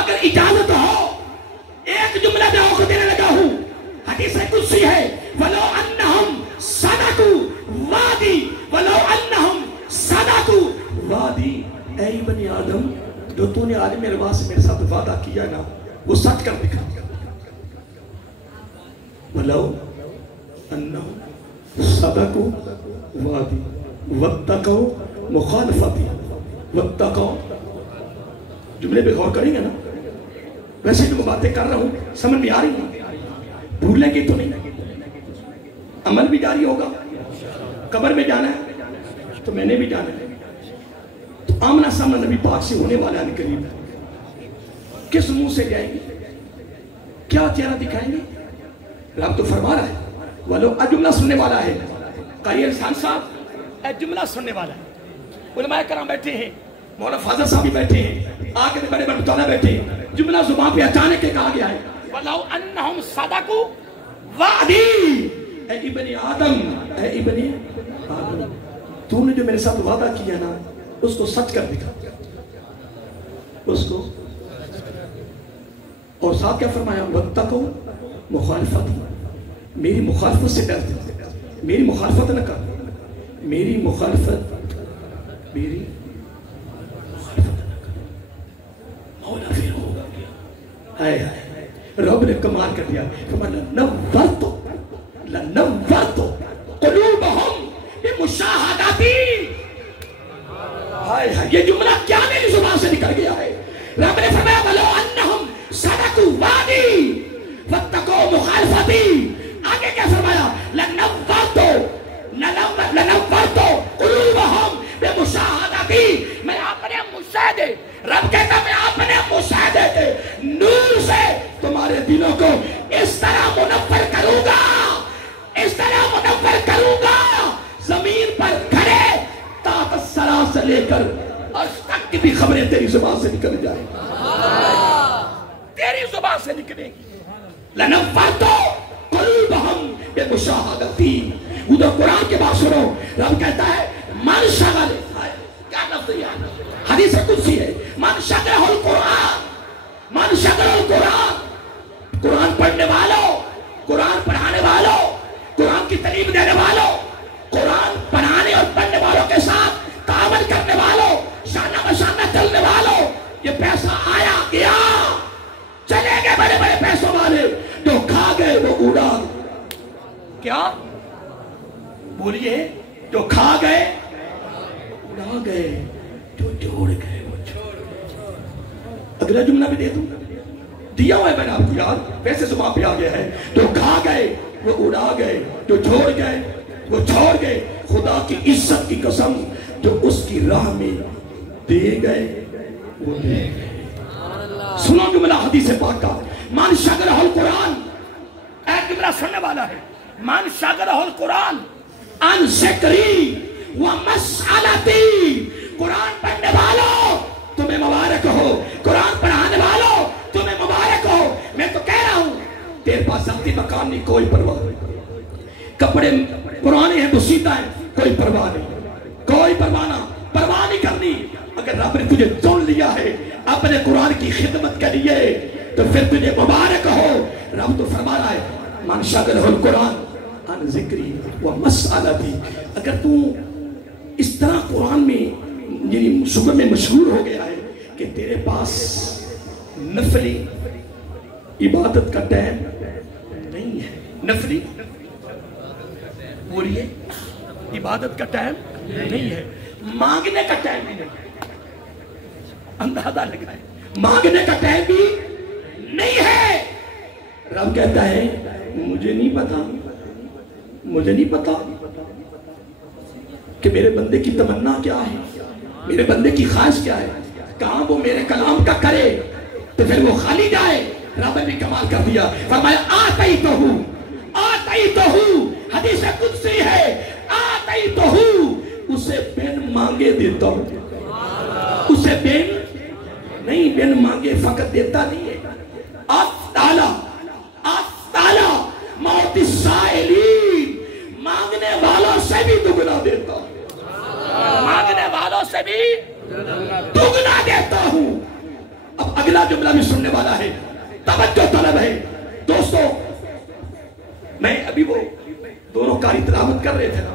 اگر اجازت ہو ایک جملہ میں آپ کو دینے لگا ہوں، حدیث قدسی ہے، وَلَوْ أَنَّهُمْ صَدَقُوا وَادِي وَلَوْ أَنَّهُمْ صَدَقُوا وَادِي، اے ابن آدم جو تو نے عالم ارواح سے میرے ساتھ وعدہ کیا نا وہ سچ کر دکھا. وَلَوْ أَنَّهُمْ صَدَقُوا وَادِي وَاتَّقَوْا مُخَالِفَتِي وَاتَّقَوْا، جملے پہ غور کریں گے نا. ویسے جو میں باتیں کر رہا ہوں سمجھ میں آ رہی ہیں، بھولیں گے تو نہیں، عمل بھی جاری ہوگا. قبر میں جانا ہے تو میں نے بھی جانا ہے، تو آمنا سامنا نبی پاک سے ہونے والا ہے قریب، کس منہ سے جائیں گے، کیا چہرہ دکھائیں گے؟ رب تو فرما رہا ہے والو جملہ سننے والا ہے. قاری احسان صاحب اے جملہ سننے والا ہے، علماء کرام بیٹھے ہیں، مولانا فاضل صاحب بھی بیٹھے ہیں، آگے میں بڑے بڑے مطالعہ بیٹھے ہیں. جملہ زبان پہ اچانک کے کہا گیا ہے وَلَوْ أَنَّهُمْ صَدَقُوا وَعْدِي، اے ابن آدم، اے ابن آدم تو نے جو میرے ساتھ وعدہ کیا نا اس کو سچ کر دکھا، اس کو. اور ساتھ کیا فرمایا؟ وَاتَّقُوا مُخَالِفَتِي، میری مخالفت سے ڈرتے، میری مخالفت نہ کر، میری مخالفت، میری مولا پھر ہوگا. آئے آئے رب نے کمال کر دیا، فرمایا لَنَوَّرْتُ قُلُوبَهُمْ بِمُشَاهَدَتِي. آئے آئے یہ جملہ کیا میری زبان سے نکل گیا ہے. رب نے فرمایا وَلَوْ أَنَّهُمْ صَدَقُوا وَعْدِي وَاتَّقَوْا مُخَالِفَتِي. آگے کیا فرمایا؟ لَنَوَّرْتُ قُلُوبَهُمْ بِمُشَاهَدَتِي، میں اپنے مشاہدے، رب کہتا میں اپنے مشاہدے کے نور سے تمہارے دلوں کو اس طرح منور کروں گا، اس طرح منور کروں گا، زمین پر کھڑے تحت الثری سے لے کر عرش تک کی بھی خبریں تیری زبان سے نکل جائیں، تیری زبان سے نکلیں گی. لَنَوَّرْتُ قُلُوبَهُمْ بِمُشَاهَدَتِي. ادھر قرآن کے بات سنو، رب کہتا ہے من شغل، کیا لفظ ہے؟ حدیث قدسی ہے، من شغل القرآن، من شغل القرآن، قرآن پڑھنے والوں، قرآن پڑھانے والوں، قرآن کی تعلیم دینے والوں، قرآن پڑھانے اور پڑھنے والوں کے ساتھ تعامل کرنے والوں، شانہ بشانہ چلنے والوں. یہ پیسہ آیا گیا، چلے گئے بڑے بڑے پیسوں والے، جو کھا گئے وہ اڑا. کیا بولیے؟ جو کھا گئے اڑا گئے، جو جوڑ گئے وہ چھوڑ گئے. اگلا جملہ بھی دے دوں، دیا ہوا ہے میں نے آپ کو یاد، ویسے زبان پہ آ گیا ہے. جو کھا گئے وہ اڑا گئے، جو چھوڑ گئے وہ چھوڑ گئے. خدا کی عزت کی قسم جو اس کی راہ میں دے گئے وہ دے گئے. سنو جملہ حدیث پاک کا، من شغلہ القرآن، ایک جملہ سننے والا ہے، من شغلہ القرآن عن ذکری ومسألتی. قرآن پڑھنے والوں تمہیں مبارک ہو، قرآن پڑھانے والوں تمہیں مبارک ہو. میں تو کہہ رہا ہوں تیرے پاس ذاتی مقام نہیں، کوئی پرواہ نہیں، کپڑے پرانے ہیں بسیدہ ہیں، کوئی پرواہ نہیں، کوئی پرواہ نہیں کرنی. اگر رب نے تجھے چن لیا ہے اپنے قرآن کی خدمت کے لیے تو پھر تجھے مبارک ہو. رب تو فرما رہا ہے من شغلہ القرآن عن ذکری ومسألتی. اگر تو اس طرح قرآن میں یعنی شکر میں مشہور ہو گیا ہے کہ تیرے پاس نفلی عبادت کا ٹائم نہیں ہے، نفلی بولیے عبادت کا ٹائم نہیں ہے، مانگنے کا ٹائم بھی نہیں ہے. اندازہ لگائے مانگنے کا ٹائم بھی نہیں ہے. رب کہتا ہے مجھے نہیں پتا کہ میرے بندے کی تمنا کیا ہے، میرے بندے کی خواہش کیا ہے. کہاں وہ میرے کلام کا کرے تو پھر وہ خالی جائے. رب نے بھی کمال کر دیا، فرمایا آتیتہو، حدیث قدسی ہے، آتیتہو، اسے بن مانگے دیتا ہوں. اسے بن مانگے فقط دیتا نہیں ہے، افضل موت السائلین، مانگنے والوں سے بھی دگنا دیتا ہوں، مانگنے والوں سے بھی دگنا دیتا ہوں. اب اگلا جملہ بھی سننے والا ہے، توجہ طلب ہے دوستو۔ میں ابھی وہ دونوں قاری تلاوت کر رہے تھے نا،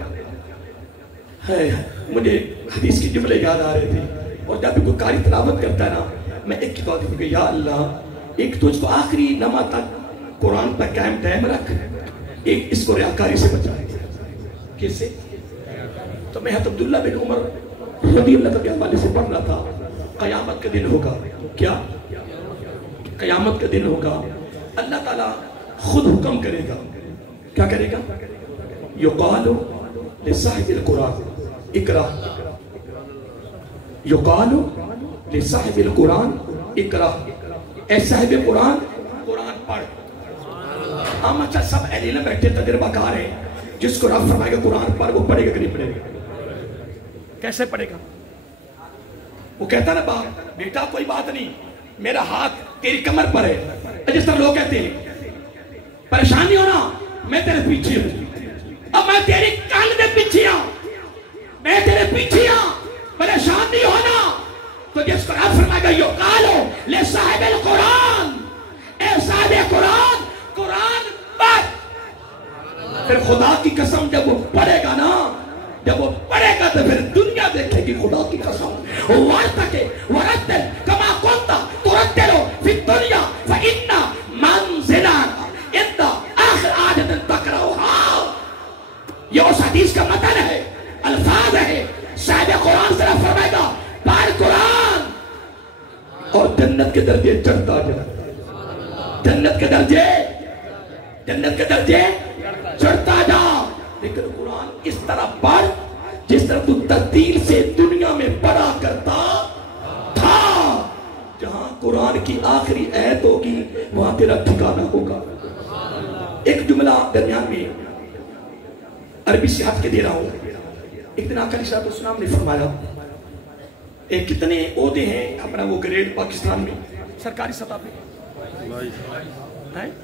مجھے حدیث کی جملے یاد آ رہے تھے، اور جب بھی کوئی قاری تلاوت کرتا ہے نا، میں ایک کی دعا دیتا ہوں کہ یا اللہ ایک تو اس کو آخری لمحہ تک قرآن پر قائم دائم رکھ، ایک اس کو ریاکاری سے بچائے۔ کس سے؟ تو میں حضرت عبداللہ بن عمر رضی اللہ کے حوالے سے پڑھ رہا تھا، قیامت کا دن ہوگا، کیا قیامت کا دن ہوگا، اللہ تعالیٰ خود حکم کرے گا، کیا کرے گا؟ یقال لصاحب القرآن اقرا، یقال لصاحب القرآن اقرا، اے صاحب قرآن قرآن پڑھ۔ ہم اچھا سب اہل علم بیٹھے تجربہ کار ہیں، جس کو رب فرمائے گا قرآن پڑھ، وہ پڑھے گا کہ نہیں پڑھے گا؟ کیسے پڑھے گا؟ وہ کہتا نا باپ بیٹا کوئی بات نہیں، میرا ہاتھ تیری کمر پر ہے، جس طرح لوگ کہتے ہیں پریشان نہیں ہونا، میں تیرے پیچھے ہوں، اب میں تیری کان میں پیچھے ہوں، میں تیرے پیچھے ہوں، پریشان نہیں ہونا۔ تو جس کو رب فرمائے گا یقالو لصاحب القرآن، اے صاحب قرآن قرآن پڑھ، پھر خدا کی قسم جب وہ پڑھے گا نا، جب وہ پڑھے گا تو پھر دنیا دیکھے گی خدا کی قسم، وَرَتِّلْ كَمَا كُنْتَ تُرَتِّلُ فِي الدُّنْيَا فَإِنَّ مَنْزِلَكَ عِنْدَ آخِرِ آیَةٍ تَقْرَؤُهَا۔ یہ اس حدیث کا متن ہے، الفاظ ہے، صاحب قرآن صرف فرمائے گا پڑھ قرآن، اور جنت کے درجے چڑھتا جا، جنت کے درجے چڑھتا جا۔ لیکن قرآن اس طرح پڑھ جس طرح تو ترتیل سے دنیا میں پڑھا کرتا تھا، جہاں قرآن کی آخری آیت ہوگی وہاں تیرا ٹھکانہ ہوگا۔ ایک جملہ درمیان میں عربی سے ہٹ کے دے رہا ہوں۔ ایک دن آقا علیہ السلام نے فرمایا کتنے عہدے ہیں اپنا وہ گریڈ پاکستان میں سرکاری سطح پہ؟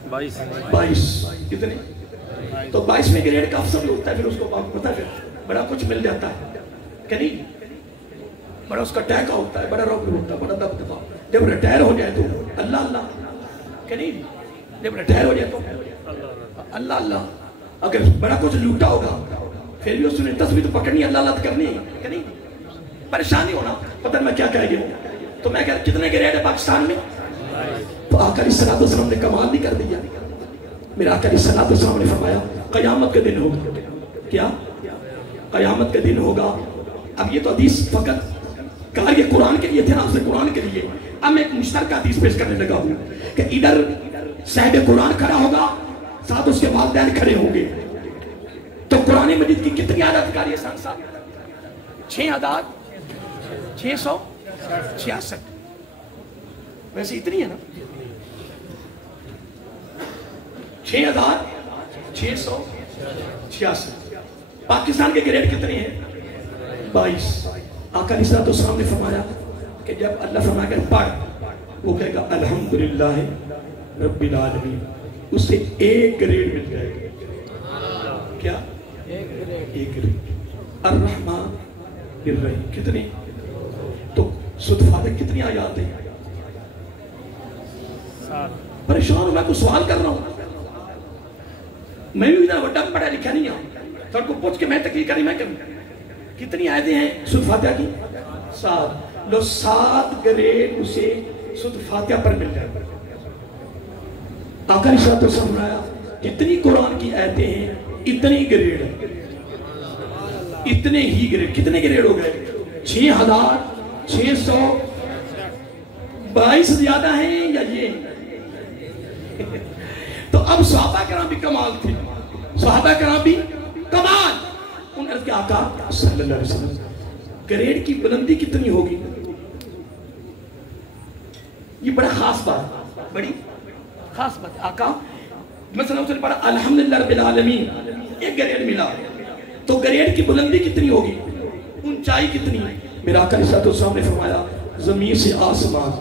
22 کتنے؟ تو 22 میں گریڈ کا افسر ہوتا ہے، پھر اس کو پتہ ہے بڑا کچھ مل جاتا ہے کہ نہیں، بڑا اس کا ٹیکا ہوتا ہے، بڑا روک ہوتا ہے، بڑا دبدبا۔ جب ریٹائر ہو جائے تو اللہ اللہ کہ نہیں، جب ریٹائر ہو جائے تو اللہ اللہ۔ اگر بڑا کچھ لوٹا ہوگا پھر بھی اس نے تصویر تو پکڑنی، اللہ اللہ کرنی کہ نہیں، پریشانی ہونا پتہ میں کیا کہہ گیا۔ تو میں کہہ کتنے گریڈ ہے پاکستان میں؟ تو آقا علیہ السلام نے کمال نہیں کر دیا۔ میرا آقا علیہ السلام نے فرمایا قیامت کا دن ہوگا، کیا قیامت کا دن ہوگا۔ اب یہ تو حدیث فقط قاری قرآن کے لیے تھے نا، اس قرآن کے لیے۔ اب میں ایک مشترکہ حدیث پیش کرنے لگا ہوں کہ ادھر صاحب قرآن کھڑا ہوگا، ساتھ اس کے والدین کھڑے ہوں گے، تو قرآن مجید کی کتنی عادت کاری ہے سان صاحب؟ 6,666 ویسے اتنی ہے نا، 6,666۔ پاکستان کے گریڈ کتنے ہیں؟ 22۔ آقا علیہ السلام نے فرمایا کہ جب اللہ فرمائے گا پڑھ، وہ کہے گا الحمدللہ رب العالمین، اس سے ایک گریڈ مل جائے گا۔ کیا؟ ایک گریڈ۔ الرحمن الرحیم کتنے؟ تو صدفات کتنی آیات ہیں؟ پریشان ہوں، میں تو سوال کر رہا ہوں، میں بھی ادھر وڈا پڑھا لکھا نہیں ہوں، تو ان کو پوچھ کے میں تقریر کریں میں کروں۔ کتنی آیتیں ہیں سورۃ فاتحہ کی؟ 7۔ لو 7 گریڈ اسے سورۃ فاتحہ پر مل جائے۔ آقا علیہ السلام نے فرمایا جتنی قرآن کی آیتیں ہیں اتنی گریڈ، اتنے ہی گریڈ۔ کتنے گریڈ ہو گئے؟ 6,622 زیادہ ہیں یا یہ؟ تو اب صحابہ کرام بھی کمال تھے، صحابہ کرام بھی کمال۔ ان کے آقا صلی اللہ علیہ وسلم گریڈ کی بلندی کتنی ہوگی؟ یہ بڑا خاص بات، بڑی خاص بات۔ آقا مثلا اس نے پڑھا الحمدللہ رب العالمین، ایک گریڈ ملا، تو گریڈ کی بلندی کتنی ہوگی، اونچائی کتنی؟ میرا آقا علیہ السلام نے فرمایا زمین سے آسمان۔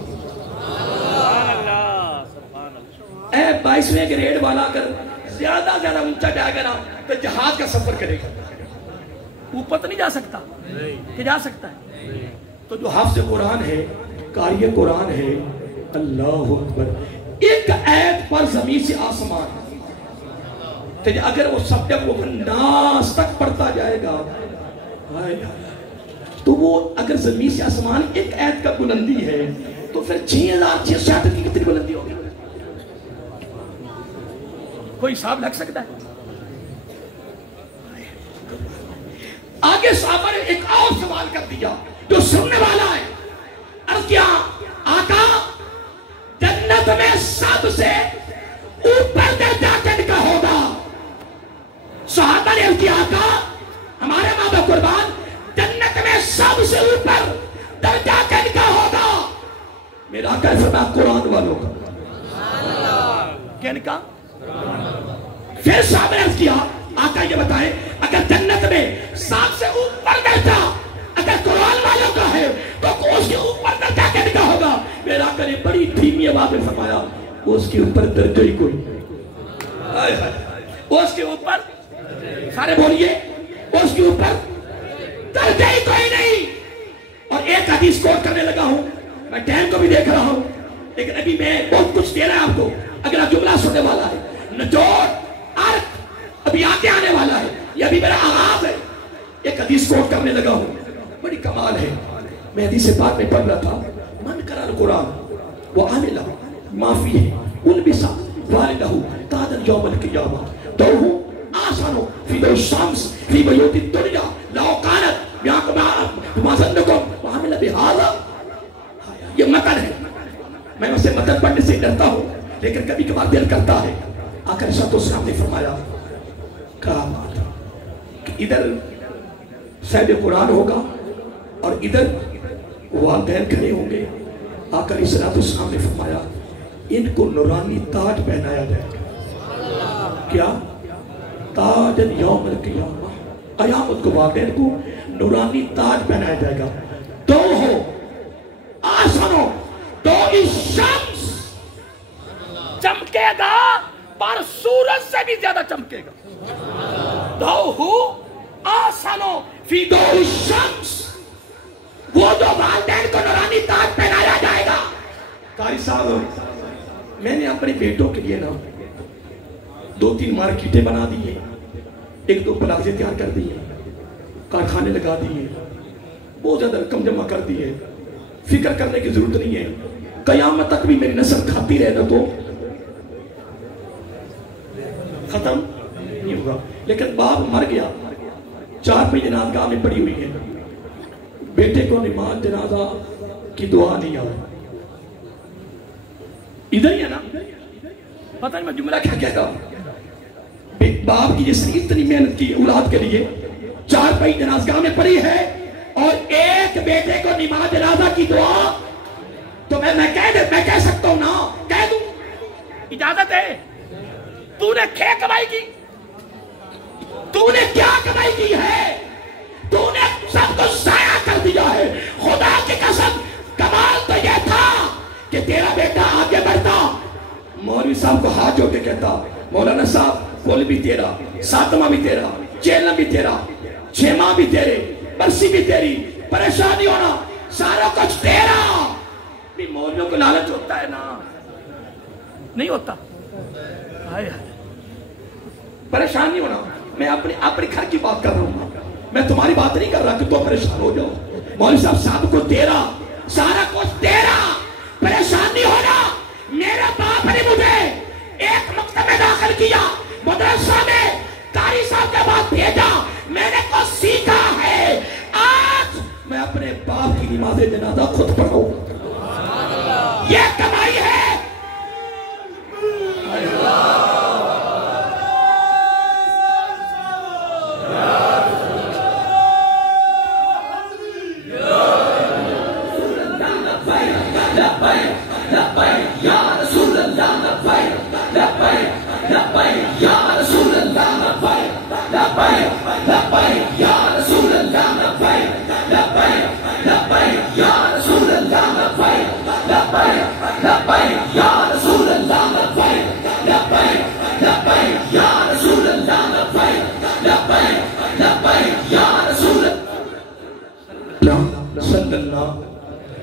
اے 22ویں گریڈ والا اگر زیادہ اونچا جائے گا نا تو جہاز کا سفر کرے گا، اوپر تو نہیں جا سکتا کہ جا سکتا ہے؟ تو جو حافظ قرآن ہے، قاری قرآن ہے، اللہ اکبر. ایک آیت پر زمین سے آسمان, اگر وہ سب جب وہ ناس تک پڑھتا جائے گا تو وہ اگر زمین سے آسمان ایک آیت کا بلندی ہے تو پھر 6666 کی کتنی بلندی ہوگی؟ کوئی حساب لگ سکتا ہے؟ آگے صحابہ نے ایک اور سوال کر دیا جو سننے والا ہے. عرض کیا آقا جنت میں سب سے اوپر درجہ کن کا ہوگا؟ صحابہ نے عرض کیا آقا ہمارے ماں باپ قربان جنت میں سب سے اوپر درجہ کن کا ہوگا؟ میرا آقا نے فرمایا قرآن والوں کا. کن کا؟ پھر صحابہ نے عرض کیا آقا یہ بتائیں اگر جنت میں سب سے اوپر درجہ اگر قرآن والوں کا ہے تو اس کے اوپر درجہ کن کا ہوگا؟ میرا آقا نے بڑی دھیمی آواز میں فرمایا اس کے اوپر درجہ ہی کوئی. اس کے اوپر سارے بولیے اس کے اوپر درجہ ہی کوئی نہیں. اور ایک حدیث کوٹ کرنے لگا ہوں, میں ٹائم کو بھی دیکھ رہا ہوں لیکن ابھی میں بہت کچھ دے رہا ہے آپ کو. اگلا جملہ سننے والا ہے نچوڑ عرق ابھی آگے آنے والا ہے, یہ ابھی میرا آغاز ہے. ایک حدیث کوٹ کرنے لگا ہوں, بڑی کمال ہے. میں حدیث پاک میں پڑھ رہا تھا من قرأ القرآن وعمل ما فيه ولبس والده تاجا يوم القيامة دوره آسن في ضوء الشمس في بيوت الدنيا لو كانت ما ظنكم وعمل بهذا. یہ متن ہے, میں اسے متن پڑھنے سے ڈرتا ہوں لیکن کبھی کبھار دل کرتا ہے. آقا علیہ السلام نے فرمایا کہا بات کہ ادھر صاحب قرآن ہوگا اور ادھر والدین کھڑے ہوں گے. آقا علیہ السلام نے فرمایا ان کو نورانی تاج پہنایا جائے گا. کیا؟ تاج یوم القیامہ, قیامت کو والدین کو نورانی تاج پہنایا جائے گا. دو ہو آسنو دو الشمس چمکے گا پر سورج سے بھی زیادہ چمکے گا. دو ہو آسنو فی دو الشمس, وہ دو والدین کو نورانی تاج پہنایا جائے گا. قاری صاحب میں نے اپنے بیٹوں کے لیے نا 2-3 مارکیٹیں بنا دی ہیں, 1-2 پلازے تیار کر دی ہیں, کارخانے لگا دی ہیں, بہت زیادہ رقم جمع کر دی ہے. فکر کرنے کی ضرورت نہیں ہے, قیامت تک بھی میری نسل کھاتی رہے نا تو ختم نہیں ہوگا. لیکن باپ مر گیا, 4 پہ جنازگاہ میں پڑی ہوئی ہے, بیٹے کو نماز جنازہ کی دعا نہیں آئی. ادھر ہی ہے نا, پتہ نہیں میں جملہ کیا کہتا ہوں. باپ کی جس نے اتنی محنت کی اولاد کے لیے, 4 پہ جنازگاہ میں پڑی ہے اور ایک بیٹے کو نماز جنازہ کی دعا, تو میں کہہ سکتا ہوں نا, کہہ دوں اجازت ہے. تو نے کیا کمائی کی, تو نے کیا کمائی کی ہے, تو نے سب کو ضائع کر دیا ہے. خدا کی قسم کمال تو یہ تھا کہ تیرا بیٹا آگے بڑھتا, مولوی صاحب کو ہاتھ جوڑ کے کہتا مولانا صاحب پل بھی تیرا, ساتواں بھی تیرا, چیلم بھی تیرا, 6 ماہ بھی تیرے, برسی بھی تیری, پریشانی ہونا سارا کچھ تیرا. بھی مولویوں کو لالچ ہوتا ہے نا, نہیں ہوتا. پریشانی ہونا, میں اپنے گھر کی بات کر رہا ہوں, میں تمہاری بات نہیں کر رہا کہ تو پریشان ہو جاؤ. مولوی صاحب کو تیرا, سارا کچھ تیرا, پریشانی ہونا. میرا باپ نے مجھے ایک مکتب میں داخل کیا, مدرسہ میں قاری صاحب کے بعد بھیجا, میں نے کچھ سیکھا ہے. آج میں اپنے باپ کی نماز جنازہ خود پڑھوں, یہ کمائی ہے. صلی اللہ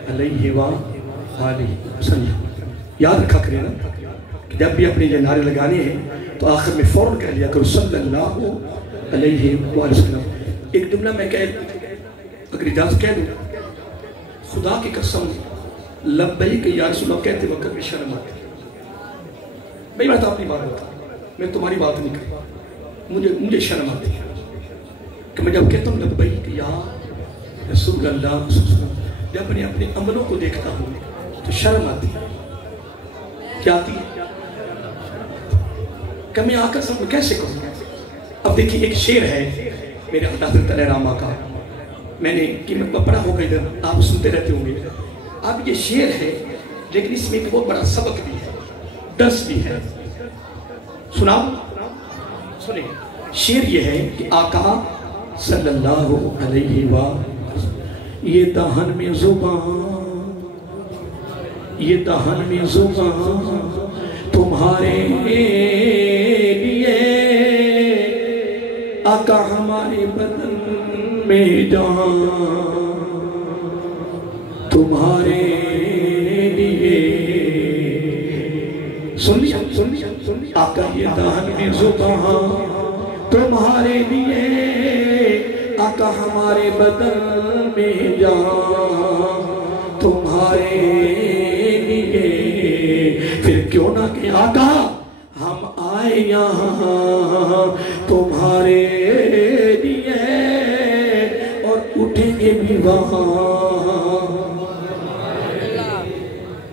علیہ وآلہ وسلم. یاد رکھا کریں نا کہ جب بھی اپنے یہ نعرے لگانے ہیں تو آخر میں فوراً کہہ لیا کرو صلی اللہ علیہ وآلہ وسلم. ایک جملہ میں اگر اجازت کہہ دوں, خدا کی قسم لبیک یا رسول اللہ کہتے وقت میں شرم آتی. بھئی میں تو اپنی بات بتا, میں تمہاری بات نہیں کرتا, مجھے شرم آتی ہے کہ میں جب کہتا ہوں لبیک یا رسول اللہ, جب میں اپنے عملوں کو دیکھتا ہوں تو شرم آتی ہے. کیا آتی ہے کہ میں آقا صاحب میں کیسے کہوں. اب دیکھیے ایک شعر ہے میرے حضرت علیہ رحمہ کا, میں نے قیمت پر پڑھا ہوگا ادھر, آپ سنتے رہتے ہوں گے. اب یہ شعر ہے لیکن اس میں ایک بہت بڑا سبق بھی ہے, درس بھی ہے. سناؤ سنیں. شعر یہ ہے کہ آقا صلی اللہ علیہ وآلہ, یہ دہن میں زبان, یہ دہن میں زبان تمہارے لیے, آقا ہمارے بدن میں جان تمہارے لیے. سن لیا آقا یہ دہن میں زبان تمہارے لیے, آقا ہمارے بدن میں جان تمہارے لیے. پھر کیوں نہ کہ آقا ہم آئے یہاں تمہارے لیے اور اٹھیں گے بھی وہاں.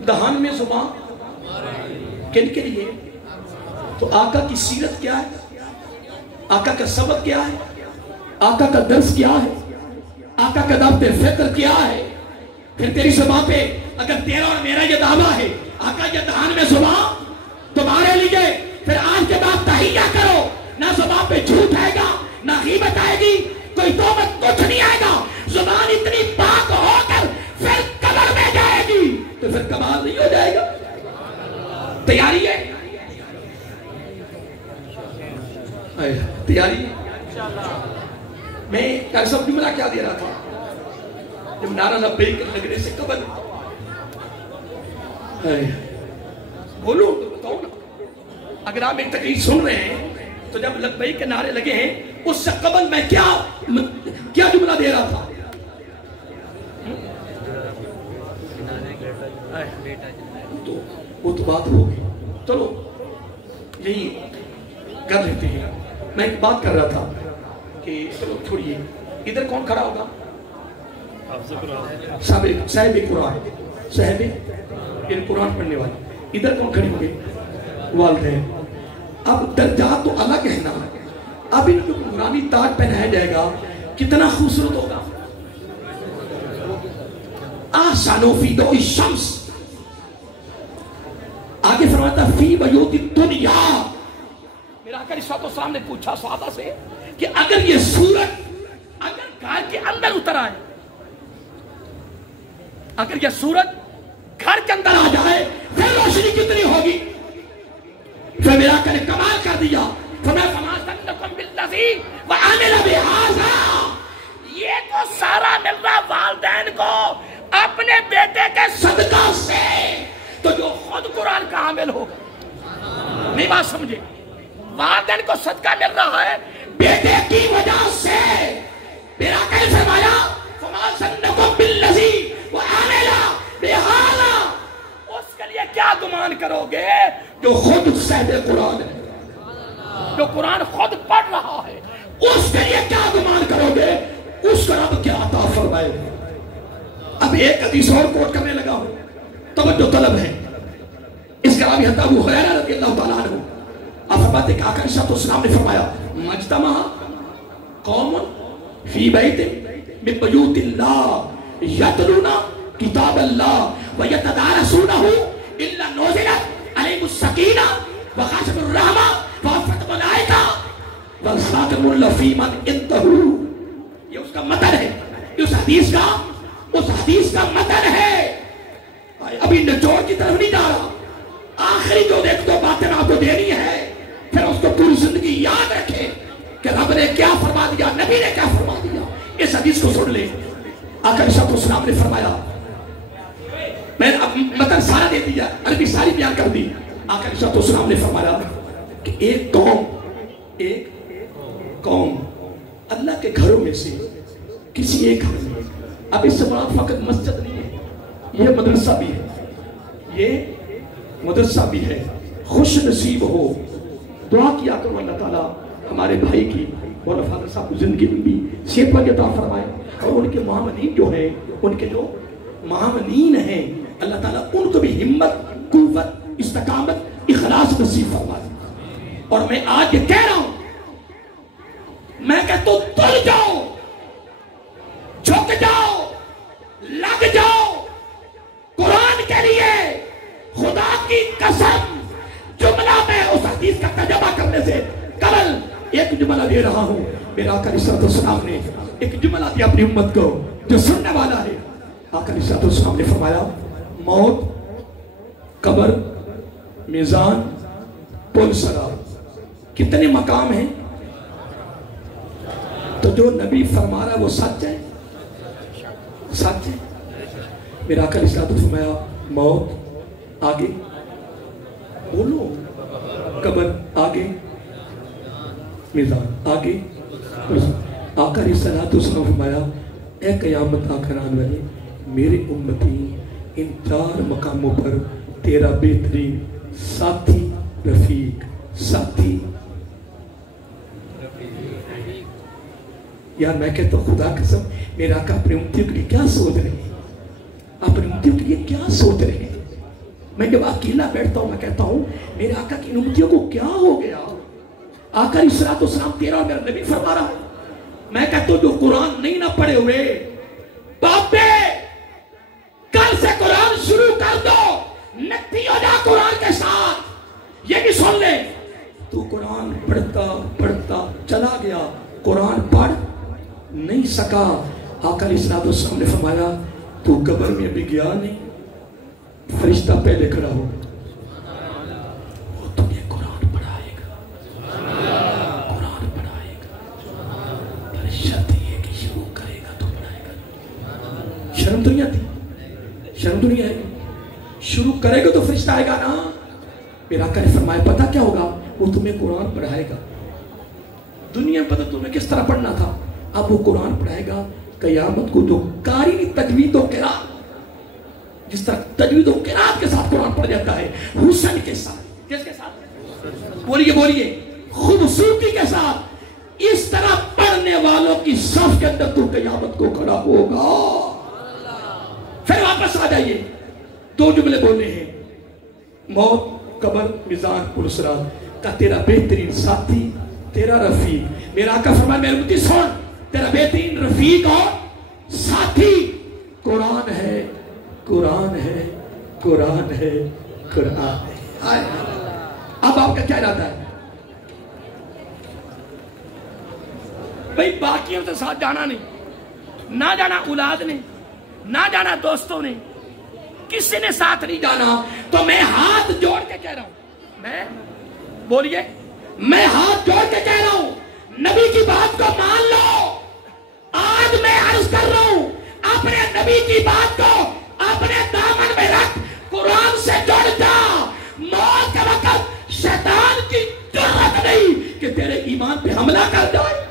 دہان میں زبان کن کے لیے؟ تو آقا کی سیرت کیا ہے, آقا کا سبق کیا ہے, آقا کا درس کیا ہے, آقا کا دعوت فکر کیا ہے. پھر تیری زبان پہ اگر تیرا اور میرا یہ دعویٰ ہے آقا یہ دہان میں زبان تمہارے لیے, پھر آج کے بعد تحیہ کرو, نہ زبان پہ جھوٹ آئے گا, نہ غیبت آئے گی, کوئی توبت کچھ نہیں آئے گا. زبان اتنی پاک ہو کر پھر قبر میں جائے گی تو پھر کمال نہیں ہو جائے گا. تیاری ہے, تیاری ہے. میں سب جملہ کیا دے رہا تھا جب نعرہ لبیک لگنے سے قبل, بولو بتاؤ نا. اگر آپ ایک تقریر سن رہے ہیں تو جب لبیک کے نعرے لگے ہیں اس سے قبل میں کیا جملہ دے رہا تھا. تو وہ تو بات ہو گئی, چلو یہی کر لیتے ہیں. میں ایک بات کر رہا تھا کہ چلو چھوڑیے, ادھر کون کھڑا ہوگا؟ صاحب قرآن, صاحب قرآن پڑھنے والے. ادھر کون کھڑے ہوں گے؟ والدین. اب درجات تو الگ ہے نا. اب ان کو نورانی تاج پہنایا جائے گا, کتنا خوبصورت ہوگا. آسانو فی دو الشمس, آگے فرماتا فی بیوت الدنیا. میرا آقا علیہ السلام نے پوچھا صحابہ سے کہ اگر یہ سورج اگر گھر کے اندر اتر آئے, اگر یہ سورج گھر کے اندر آ جائے پھر روشنی کتنی ہوگی. پھر میرا آقا نے کمال کر دیا, فرمایا فما ظنکم بالذی وعمل بہذا. یہ تو سارا مل رہا والدین کو اپنے بیٹے کے صدقہ سے, تو جو خود قرآن کا عامل ہوگا. نہیں بات سمجھے, والدین کو صدقہ مل رہا ہے بیٹے کی وجہ سے. میرا آقا نے فرمایا فما ظنکم بالذی وعمل بہذا. اس کے لیے کیا گمان کرو گے جو خود صاحب قرآن ہے, جو قرآن خود پڑھ رہا ہے, اس کے لیے کیا گمان کرو گے, اس کا رب کیا عطا فرمائے. اب ایک حدیث اور کوٹ کرنے لگا ہوں, توجہ طلب ہے. اس کا راوی حضرت ابو ہریرہ رضی اللہ تعالیٰ عنہ, آپ فرماتے کہ آقا علیہ السلام نے فرمایا مجتمع قوم فی بیت من بیوت اللہ یتلون کتاب اللہ ویتدارسونہ الا نزلت علیہم السکینہ وغشیتہم الرحمہ وحفتہم الملائکہ وذکروا اللہ فی من عندہ. یہ اس کا متن ہے, اس حدیث کا متن ہے. ابھی نچوڑ کی طرف نہیں جا رہا, آخری جو دیکھ تو باتیں آپ کو دینی ہے, پھر اس کو پوری زندگی یاد رکھے کہ رب نے کیا فرما دیا, نبی نے کیا فرما دیا. اس حدیث کو سن لے. آقا علیہ السلام نے فرمایا, میں اب مطلب سارا دے دیا، عربی ساری بیان کر دی. آقا علیہ السلام نے فرمایا کہ ایک قوم اللہ کے گھروں میں سے کسی ایک گھر میں، اب اس سے مراد فقط مسجد نہیں ہے، یہ مدرسہ بھی ہے، خوش نصیب ہو. دعا کیا کرو اللہ تعالیٰ ہمارے بھائی کی اور فادر صاحب کو زندگی میں بھی صحت و عطا فرمائے، اور ان کے معاونین جو ہیں، ان کے جو معاونین ہیں، اللہ تعالیٰ ان کو بھی ہمت، قوت، استقامت، اخلاص نصیب فرمائے. اور میں آج یہ کہہ رہا ہوں، میں کہتا ہوں تل جاؤ، جھک جاؤ، لگ جاؤ قرآن کے لیے. خدا کی قسم جملہ میں اس حدیث کا ترجمہ کرنے سے قبل ایک جملہ دے رہا ہوں. میرا آقا علیہ السلام نے ایک جملہ دیا اپنی امت کو جو سننے والا ہے. آقا علیہ السلام نے فرمایا موت، قبر، میزان، پل صراط، کتنے مقام ہیں؟ تو جو نبی فرما رہا ہے وہ سچ ہے، سچ ہے. میرا آقا علیہ السلام نے فرمایا موت آگے، بولو، قبر آگے، میزان آگے. آقا علیہ السلام نے فرمایا اے قیامت آخر آنے والے میرے امتی ان 4 مقاموں پر تیرا بہترین ساتھی رفیق، ساتھی. یار میں کہتا ہوں خدا قسم میرا آقا اپنے امتیوں کے لیے کیا سوچ رہے ہیں، اپنے امتیوں کے لیے کیا سوچ رہے ہیں. میں جب اکیلا بیٹھتا ہوں میں کہتا ہوں میرے آقا کی امتیوں کو کیا ہو گیا. آقا علیہ السلام تیرا اور میرا نبی فرما رہا. میں کہتا ہوں جو قرآن نہیں نہ پڑھے ہوئے باپے کل سے قرآن شروع کر دو، نکتی ہو جا قرآن کے ساتھ. یہ بھی سن لے، تو قرآن پڑھتا چلا گیا، قرآن پڑھ نہیں سکا. آقا علیہ السلام نے فرمایا تو قبر میں ابھی گیا نہیں، فرشتہ پہلے کھڑا ہو، وہ تمہیں قرآن پڑھائے گا، قرآن پڑھائے گا. پر شرط یہ کہ شروع کرے گا تو پڑھائے گا. شرم تو نہیں آتی، شرم تو نہیں آئے گی. شروع کرے گا تو فرشتہ آئے گا نا. میرا آقا نے فرمایا پتہ کیا ہوگا، وہ تمہیں قرآن پڑھائے گا. دنیا میں پتہ تمہیں کس طرح پڑھنا تھا، اب وہ قرآن پڑھائے گا. قیامت کو جو قاری تجوید و قرات، جس طرح تجوید و قرات کے ساتھ قرآن پڑھ جاتا ہے، حسن کے ساتھ، کس کے ساتھ؟ بولیے خوبصورتی کے ساتھ، اس طرح پڑھنے والوں کی صف کے اندر تو قیامت کو کھڑا ہوگا. پھر واپس آ جائیے، 2 جملے بولنے ہیں، موت، قبر، میزان، پل صراط کا تیرا بہترین ساتھی، تیرا رفیق. میرا آقا فرمایا میرے امتی سن، تیرا بہترین رفیق اور ساتھی قرآن ہے، قرآن ہے، قرآن ہے، قرآن ہے. اب آپ کا کیا ارادہ ہے؟ بھئی باقیوں سے ساتھ جانا نہیں، نہ جانا اولاد نے، نہ جانا دوستوں نے، کسی نے ساتھ نہیں جانا. تو میں ہاتھ جوڑ کے کہہ رہا ہوں، میں ہاتھ جوڑ کے کہہ رہا ہوں نبی کی بات کو مان لو. آج میں عرض کر رہا ہوں اپنے نبی کی بات کو اپنے دامن میں رکھ، قرآن سے جڑ جا. موت کے وقت شیطان کی جرات نہیں کہ تیرے ایمان پہ حملہ کر جائے.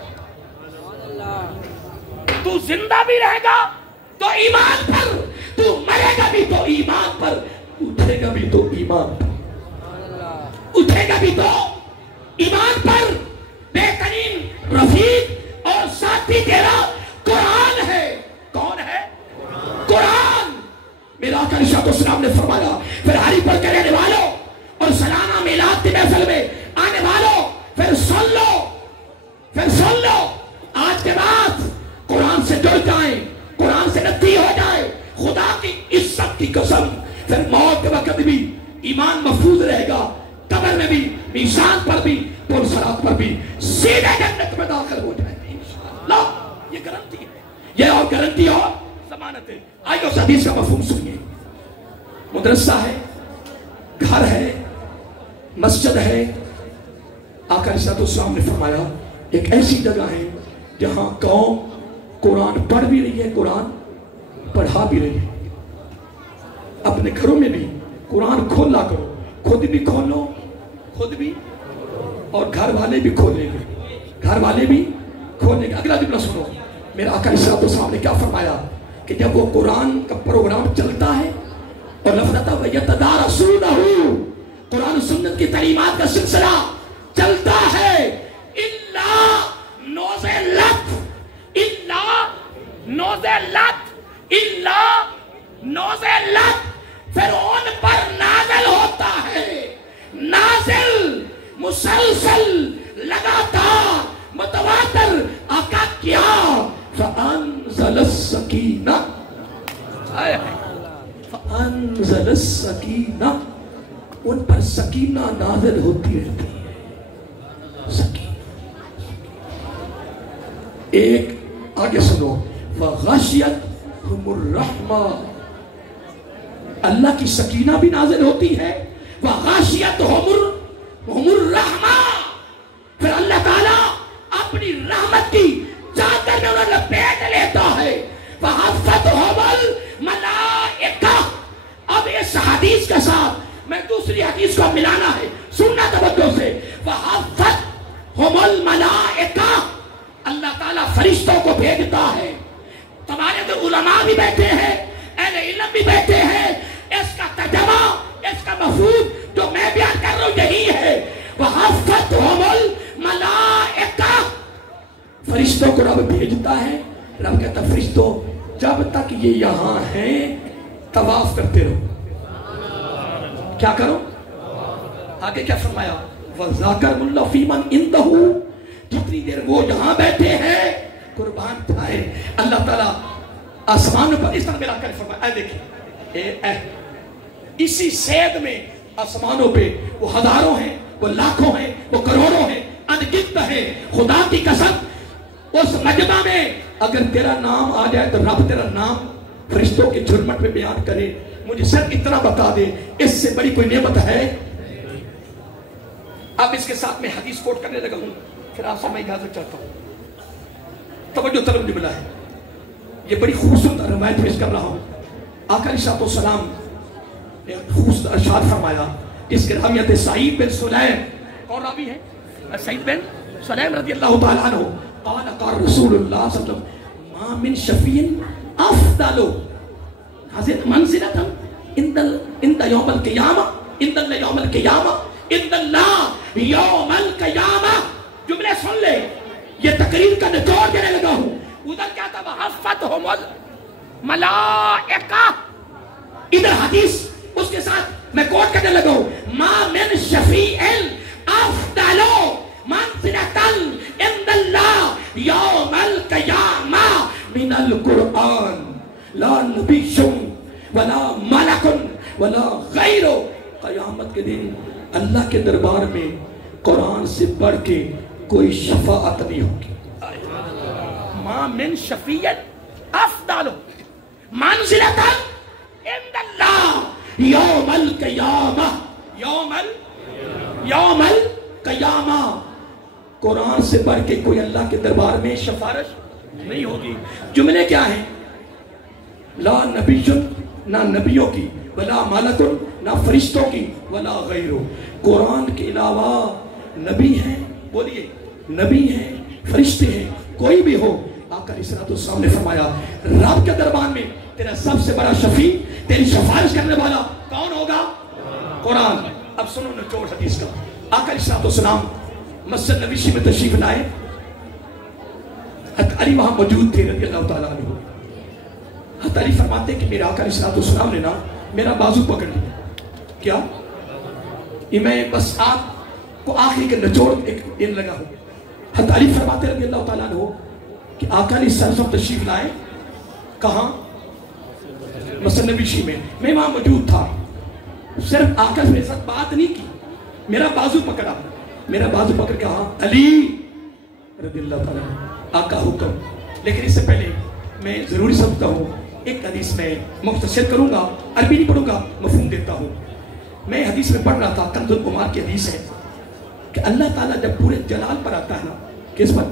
تو زندہ بھی رہے گا تو ایمان پر، تو مرے گا بھی تو ایمان پر، اٹھے گا بھی تو ایمان پر، اٹھے گا بھی تو ایمان پر. بہترین رفیق اور ساتھی تیرا قرآن ہے. کون ہے؟ قرآن. میرا آقا علیہ السلام نے فرمایا پھر ہاری پر کہنے والوں اور سالانہ میلاد کی محفل میں آنے والوں، پھر سن لو آج کے بعد قرآن سے جڑ جائیں، قرآن سے نتی ہو جائے. خدا کی عزت کی قسم پھر موت کے وقت بھی ایمان محفوظ رہے گا، قبر میں بھی، میزان پر بھی، پل صراط پر بھی، سیدھے جنت میں داخل ہو جائیں گے انشاءاللہ. یہ گارنٹی ہے، یہ اور گارنٹی اور ضمانت ہے. آئیے اس حدیث کا مفہوم سنیے. مدرسہ ہے، گھر ہے، مسجد ہے. آقا علیہ السلام نے فرمایا ایک ایسی جگہ ہے جہاں قوم قرآن پڑھ بھی رہی ہے، قرآن پڑھا بھی رہی ہے. اپنے گھروں میں بھی قرآن کھولا کرو، خود بھی کھولو، خود بھی اور گھر والے بھی کھولیں گے، گھر والے بھی کھولیں گے۔ اگلا جملہ سنو، میرا آقا علیہ الصلوۃ والسلام نے کیا فرمایا کہ جب وہ قرآن کا پروگرام چلتا ہے اور لفظ آتا ہے وَيَتَدَارَسُونَهُ، قرآن و سنت کی تعلیمات کا سلسلہ چلتا ہے، إِلَّا نُزِلَتْ پھر ان پر نازل ہوتا ہے، نازل مسلسل لگاتار متواتر۔ آقا کیا؟ فَأَنزَلَ السَّكِينَةَ، فَأَنزَلَ السَّكِينَةَ، ان پر سکینہ نازل ہوتی رہتی ہے، سکینہ۔ ایک آگے سنو، فَغَشِيَتْهُمُ الرَّحْمَةُ، اللہ کی سکینہ بھی نازل ہوتی ہے، وَغَاشِيَتْهُمُ الرَّحْمَةُ، پھر اللہ تعالیٰ اپنی رحمت کی چادر میں انہیں لپیٹ لیتا ہے، وَحَفَّتْهُمُ الْمَلَائِكَةُ۔ اب اس حدیث کے ساتھ میں دوسری حدیث کو ملانا ہے، سننا توجہ سے، وَحَفَّتْهُمُ الْمَلَائِكَةُ، اللہ تعالیٰ فرشتوں کو بھیجتا ہے۔ تمہارے تو علماء بھی بیٹھے ہیں، اہل علم بھی بیٹھے ہیں، اس کا ترجمہ، اس کا مفہوم جو میں بیان کر رہا ہوں یہی ہے، وَحَفَّتْهُمُ الْمَلَائِكَةُ، فرشتوں کو رب بھیجتا ہے۔ رب کہتا ہے فرشتوں جب تک یہ یہاں ہیں طواف کرتے رہو، کیا کرو؟ آگے کیا فرمایا؟ وَذَاكَرُ اللَّهُ فِي مَنْ عِنْدَهُ، جتنی دیر وہ یہاں بیٹھے ہیں قربان تھائے اللہ تعالیٰ آسمانوں پر اس طرح ملا کر فرمایا، اے دیکھیں اسی سید میں آسمانوں پہ وہ ہزاروں ہیں، وہ لاکھوں ہیں، وہ کروڑوں ہیں، انگنت ہیں، خدا کی قسم اس مجمع میں اگر تیرا نام آ جائے تو رب تیرا نام فرشتوں کے جھرمٹ میں بیان کرے۔ مجھے صرف اتنا بتا دے، اس سے بڑی کوئی نعمت ہے؟ اب اس کے ساتھ میں حدیث کوٹ کرنے لگا ہوں، پھر آپ سے میں اجازت چاہتا ہوں، توجہ طلب جملہ ہے، یہ بڑی خوبصورت روایت پیش کر رہا ہوں۔ آقا علیہ السلام نے خوبصورت ارشاد فرمایا، اس کے راویت سعید بن سلیم، کون راوی ہے؟ سعید بن سلیم رضی اللہ تعالیٰ عنہ، قال قال رسول اللہ صلی اللہ علیہ وسلم ما من شفیع افضل منزلۃ عند یوم القیامہ، عند اللہ یوم القیامہ، عند اللہ یوم القیامہ۔ جملے سن لے، یہ تقریر کا نچوڑ دینے لگا ہوں۔ ادھر کیا تھا؟ وَحَفَّتْهُمُ الْمَلَائِكَةُ، ادھر حدیث اس کے ساتھ میں کوٹ کرنے لگا ہوں، ما من شفیع افضل منزلۃ عند اللہ یوم القیامہ من القرآن، لا نبی ولا ملک ولا غیر۔ قیامت کے دن اللہ کے دربار میں قرآن سے بڑھ کے کوئی شفاعت نہیں ہوگی۔ ما من شفیع افضل منزلۃ عند اللہ یوم القیامہ، یوم القیامہ، قرآن سے بڑھ کے کوئی اللہ کے دربار میں سفارش نہیں ہوگی۔ جملے کیا ہیں؟ لا نبی، نہ نبیوں کی، ولا ملک، نہ فرشتوں کی، ولا غیرو، قرآن کے علاوہ نبی ہیں، بولیے نبی ہیں، فرشتے ہیں، کوئی بھی ہو۔ آقا علیہ السلام نے فرمایا رب کے دربار میں تیرا سب سے بڑا شفیع، تیری سفارش کرنے والا کون ہوگا؟ قرآن۔ اب سنو نچوڑ حدیث کا۔ آقا علیہ السلام مسجد نبوی میں تشریف لائے، حضرت علی وہاں موجود تھے رضی اللہ تعالیٰ عنہ۔ حضرت علی فرماتے کہ میرا آقا علیہ السلام نے نا میرا بازو پکڑ لیا، کیا؟ یہ میں بس آپ کو آخری کے نچوڑ ایک دن لگا ہوں۔ حضرت علی فرماتے رضی اللہ تعالیٰ عنہ کہ آقا علیہ السلام تشریف لائے، کہاں؟ مسجد نبوی میں وہاں موجود تھا، صرف آقا سے میرے ساتھ بات نہیں کی، میرا بازو پکڑا، میرا بازو پکڑ کے کہا علی رضی اللہ تعالیٰ آقا حکم۔ لیکن اس سے پہلے میں ضروری سمجھتا ہوں ایک حدیث میں مختصر کروں گا، عربی نہیں پڑھوں گا، مفہوم دیتا ہوں۔ میں حدیث میں پڑھ رہا تھا، کنز العمار کی حدیث ہے کہ اللہ تعالیٰ جب پورے جلال پر آتا ہے نا، کس پر؟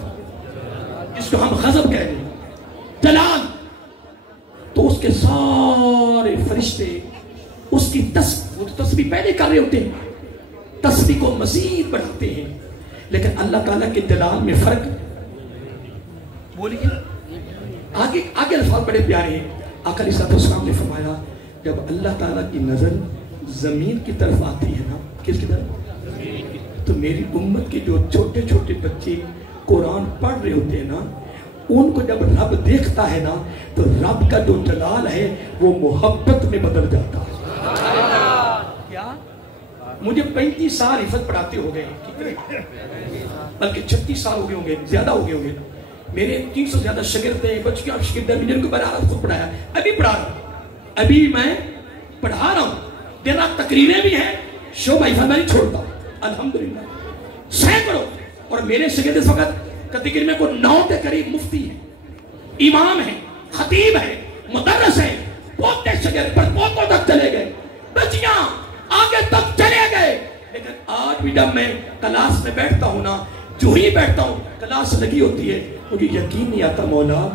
جس کو ہم غضب کہہ رہے ہیں، جلال، تو اس کے سارے فرشتے اس کی وہ تو تسبیح پہلے کر رہے ہوتے ہیں، تسبیح کو مزید بڑھاتے ہیں، لیکن اللہ تعالیٰ کے دلال میں فرق بولیے. آگے الفاظ بڑے پیارے ہیں. آقا علیہ السلام نے فرمایا جب اللہ تعالیٰ کی نظر زمین کی طرف آتی ہے نا، کس کی طرف؟ تو میری امت کے جو چھوٹے چھوٹے بچے قرآن پڑھ رہے ہوتے ہیں نا، ان کو جب رب دیکھتا ہے نا تو رب کا جو جلال ہے وہ محبت میں بدل جاتا ہے. کیا مجھے 35 سال حفظ پڑھاتے ہو گئے، بلکہ 36 سال ہو گئے ہوں گے، زیادہ ہو گئے ہوں گے. میرے 300 سے زیادہ شاگرد ہیں، بچیاں شاگرد ہیں، جن کو میں خود پڑھایا، ابھی پڑھا رہا ہوں، ابھی میں پڑھا رہا ہوں. دن رات تقریریں بھی ہیں، شعبہ حفظ میں نہیں چھوڑتا ہوں الحمدللہ، سینکڑوں. اور میرے شاگرد اس وقت کتگیر میں کوئی 9 کے قریب مفتی ہیں، امام ہیں، خطیب ہیں، مدرس ہیں. پوتے شاگرد پر پوتوں تک چلے گئے، بچیاں آگے تک چلے گئے. لیکن آج بھی جب میں کلاس میں بیٹھتا ہوں نا، جو ہی بیٹھتا ہوں کلاس لگی ہوتی ہے، مجھے یقین نہیں آتا مولا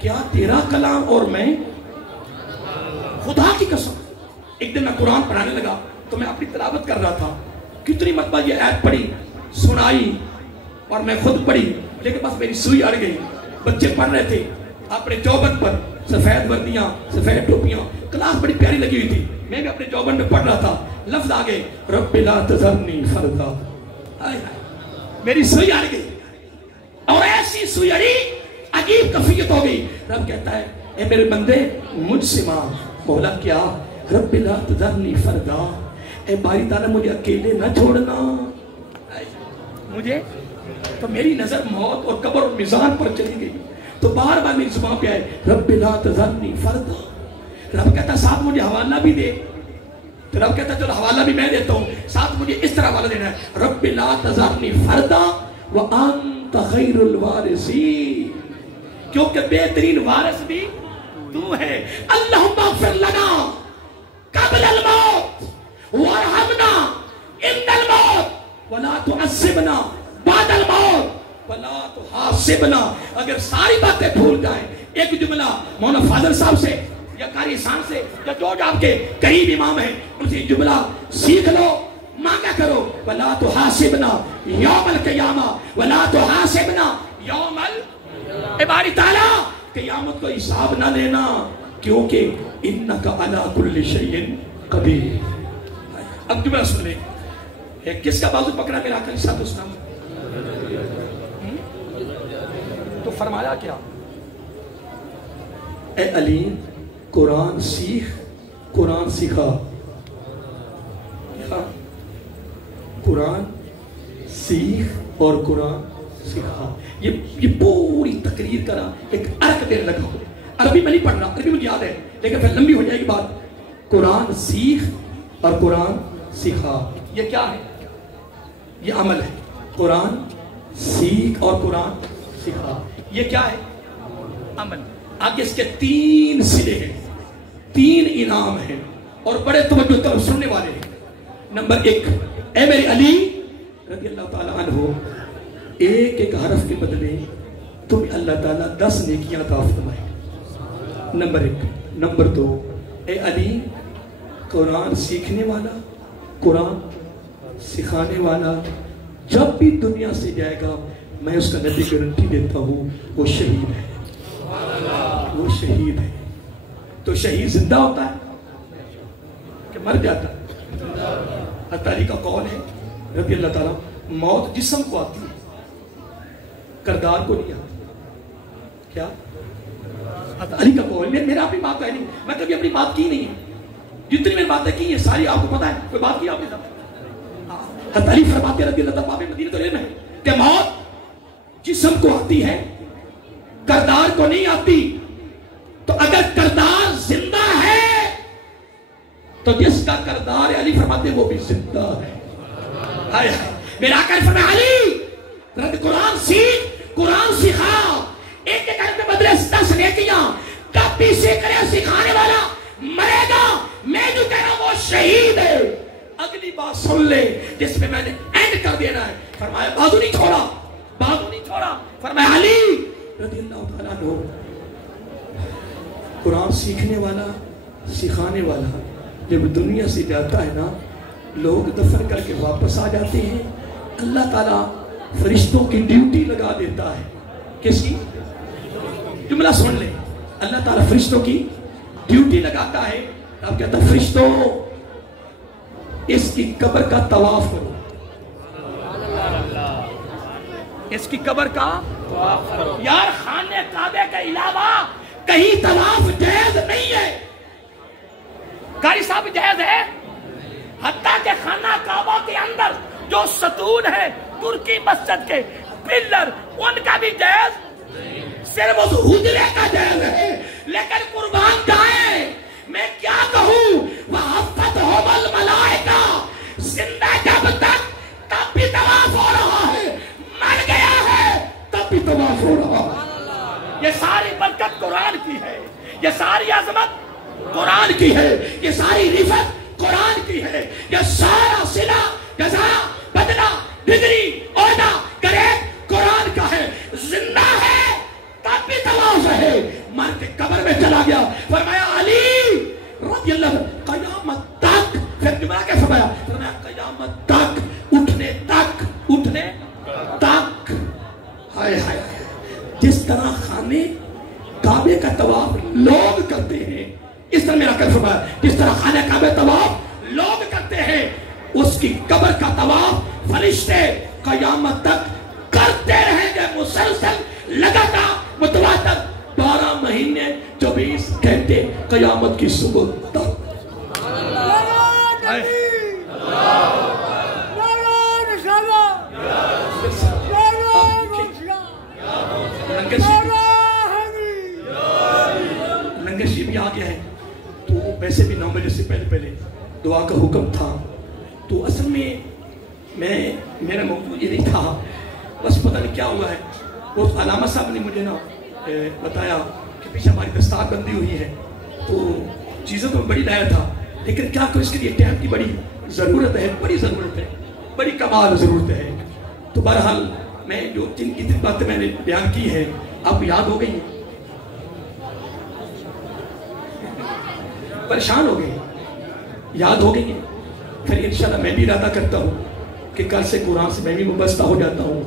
کیا تیرا کلام اور میں، خدا کی قسم. ایک دن میں قرآن پڑھانے لگا تو میں اپنی تلاوت کر رہا تھا، کتنی مرتبہ یہ آیت پڑھی، سنائی اور میں خود پڑھی، لیکن بس میری سوئی اڑ گئی. بچے پڑھ رہے تھے اپنے چوبند پر، سفید وردیاں، سفید ٹوپیاں، کلاس بڑی پیاری لگی ہوئی تھی. میں بھی اپنے چوبند میں پڑھ رہا تھا، لفظ آگے رب لا تذرنی فردا. میری سوئی اڑ گئی، اور ایسی سوئی اڑی عجیب کیفیت ہو گئی. رب کہتا ہے اے میرے بندے مجھ سے مانگ. مولا کیا؟ رب لا تذرنی فردا، اے باری تعالیٰ مجھے اکیلے نہ چھوڑنا. مجھے تو میری نظر موت اور قبر اور میزان پر چلی گئی، تو بار بار میری زبان پہ آئے رب لا تذرنی فردا. رب کہتا ساتھ مجھے حوالہ بھی دے، تو رب کہتا چلو حوالہ بھی میں دیتا ہوں، ساتھ مجھے اس طرح حوالہ دینا ہے رب لا تذرنی فردا وانت خیر الوارثین، کیونکہ بہترین وارث بھی تو ہے. اللہم اغفر لنا قبل الموت وارحمنا عند الموت ولا تعذبنا بعد الموت ولا تحاسبنا. اگر ساری باتیں بھول جائیں، ایک جملہ مولانا فاضل صاحب سے یا قاری احسان سے یا جو آپ کے قریب امام ہیں ان سے جملہ سیکھ لو، مانگا کرو ولا تحاسبنا یوم القیامہ ولا تحاسبنا یوم باری تعالیٰ قیامت کو حساب نہ لینا، کیونکہ انک علی کل شیء قدیر. اب جملہ سن لیں، کس کا بازو پکڑا میرا آقا علیہ السلام؟ تو فرمایا کیا؟ اے علی قرآن سیکھ، قرآن سکھا. قرآن سیکھ اور قرآن سکھا. یہ پوری تقریر کرا ایک عرق دیر لگا ہو. عربی میں نہیں پڑھ رہا، عربی مجھے یاد ہے لیکن پھر لمبی ہو جائے گی بات. قرآن سیکھ اور قرآن سکھا، یہ کیا ہے؟ یہ عمل ہے. قرآن سیکھ اور قرآن سکھا، یہ کیا ہے؟ عمل. آگے اس کے 3 سلے ہیں، 3 انعام ہیں اور بڑے توجہ طرف سننے والے ہیں. نمبر 1، اے میرے علی رضی اللہ تعالیٰ عنہ، ایک ایک حرف کے بدلے تمہیں اللہ تعالیٰ 10 نیکیاں عطا فرمائے. نمبر 1. نمبر 2، اے علی قرآن سیکھنے والا، قرآن سکھانے والا جب بھی دنیا سے جائے گا میں اس کا نبی گارنٹی دیتا ہوں وہ شہید ہے. وہ شہید ہے. تو شہید زندہ ہوتا ہے کہ مر جاتا ہے؟ حضرت علی کا قول ہے رضی اللہ تعالیٰ، موت جسم کو آتی ہے، کردار کو نہیں آتی. کیا؟ حضرت علی کا قول. میرا اپنی بات ہے نہیں، میں کبھی اپنی بات کی نہیں ہے، جتنی میں باتیں کی ہیں ساری آپ کو پتا ہے. کوئی بات کی آپ نے ساتھ؟ حضرت علی فرماتے رضی اللہ تعالیٰ باب مدینہ العلم ہے کہ موت جسم کو آتی ہے، کردار کو نہیں آتی. تو اگر کردار زندہ ہے تو جس کا کردار علی فرماتے وہ بھی زندہ ہے. میرا آقا فرمایا علی رد قرآن سیکھ، قرآن سکھا. ایک ایک عرب میں بدلے 10 نیکیاں. کب بھی سیکھنے سکھانے والا مرے گا، میں جو کہہ رہا ہوں وہ شہید ہے. اگلی بات سن لے جس میں نے اینڈ کر دینا ہے. فرمایا بازو نہیں چھوڑا، بازو نہیں چھوڑا. فرمایا علی رضی اللہ تعالیٰ عنہ قرآن سیکھنے والا، سکھانے والا جب دنیا سے جاتا ہے نا لوگ دفن کر کے واپس آ جاتے ہیں، اللہ تعالیٰ فرشتوں کی ڈیوٹی لگا دیتا ہے. کس کی؟ جملہ سن لیں. اللہ تعالیٰ فرشتوں کی ڈیوٹی لگاتا ہے. اب کہتا ہے فرشتوں اس کی قبر کا طواف کرو، اس کی قبر کا طواف کرو. یار خانے کعبے کے علاوہ کہیں طواف جائز نہیں ہے. قاری صاحب جائز ہے، حتیٰ کہ خانہ کعبہ کے اندر جو ستون ہے ترکی مسجد کے پلر ان کا بھی جائز، صرف اس حجرے کا جائز ہے. لیکن قربان جائیں میں کیا کہوں، وَحَفَّتْهُمُ الْمَلَائِکَةُ زندہ جب تک تب بھی طواف ہو رہا ہے، مر گیا ہے تب بھی طواف ہو رہا ہے. یہ ساری برکت قرآن کی ہے، یہ ساری عظمت قرآن کی ہے، یہ ساری رفت قرآن کی ہے، یہ سارا صلہ جزا بدلہ ڈگری عہدہ کریٹ قرآن کا ہے. زندہ ہے تب بھی طواف ہے، مر کے قبر میں چلا گیا. فرمایا علی رضی اللہ عنہ قیامت تک، پھر جمعہ کے فرمایا قیامت تک، اٹھنے تک، اٹھنے تک. ہائے ہائے جس طرح خانے کعبے کا طواف لوگ کرتے ہیں، اس طرح میرا کر فرمایا جس طرح خانہ کعبہ طواف لوگ کرتے ہیں، اس کی قبر کا طواف فرشتے قیامت تک کرتے رہیں گے، مسلسل لگاتار متواتر 12 مہینے 24 گھنٹے قیامت کی صبح تک. لنگر شریف بھی آ گیا ہے تو ویسے بھی 9 بجے سے پہلے دعا کا حکم تھا. تو اصل میں میرا موضوع یہ نہیں تھا، بس پتہ نہیں کیا ہوا ہے. وہ علامہ صاحب نے مجھے نا بتایا کہ پیچھے ہماری دستار بندی ہوئی ہے، تو چیزوں کو بڑی لایا تھا، لیکن کیا کہ اس کے لیے ٹائم کی بڑی ضرورت ہے، بڑی ضرورت ہے، بڑی کمال ضرورت ہے. تو بہرحال میں جو جن باتیں میں نے بیان کی ہے آپ یاد ہو گئی ہیں، پریشان ہو گئے، یاد ہو گئی ہیں. پھر انشاءاللہ میں بھی ارادہ کرتا ہوں کہ کل سے قرآن سے میں بھی وابستہ ہو جاتا ہوں،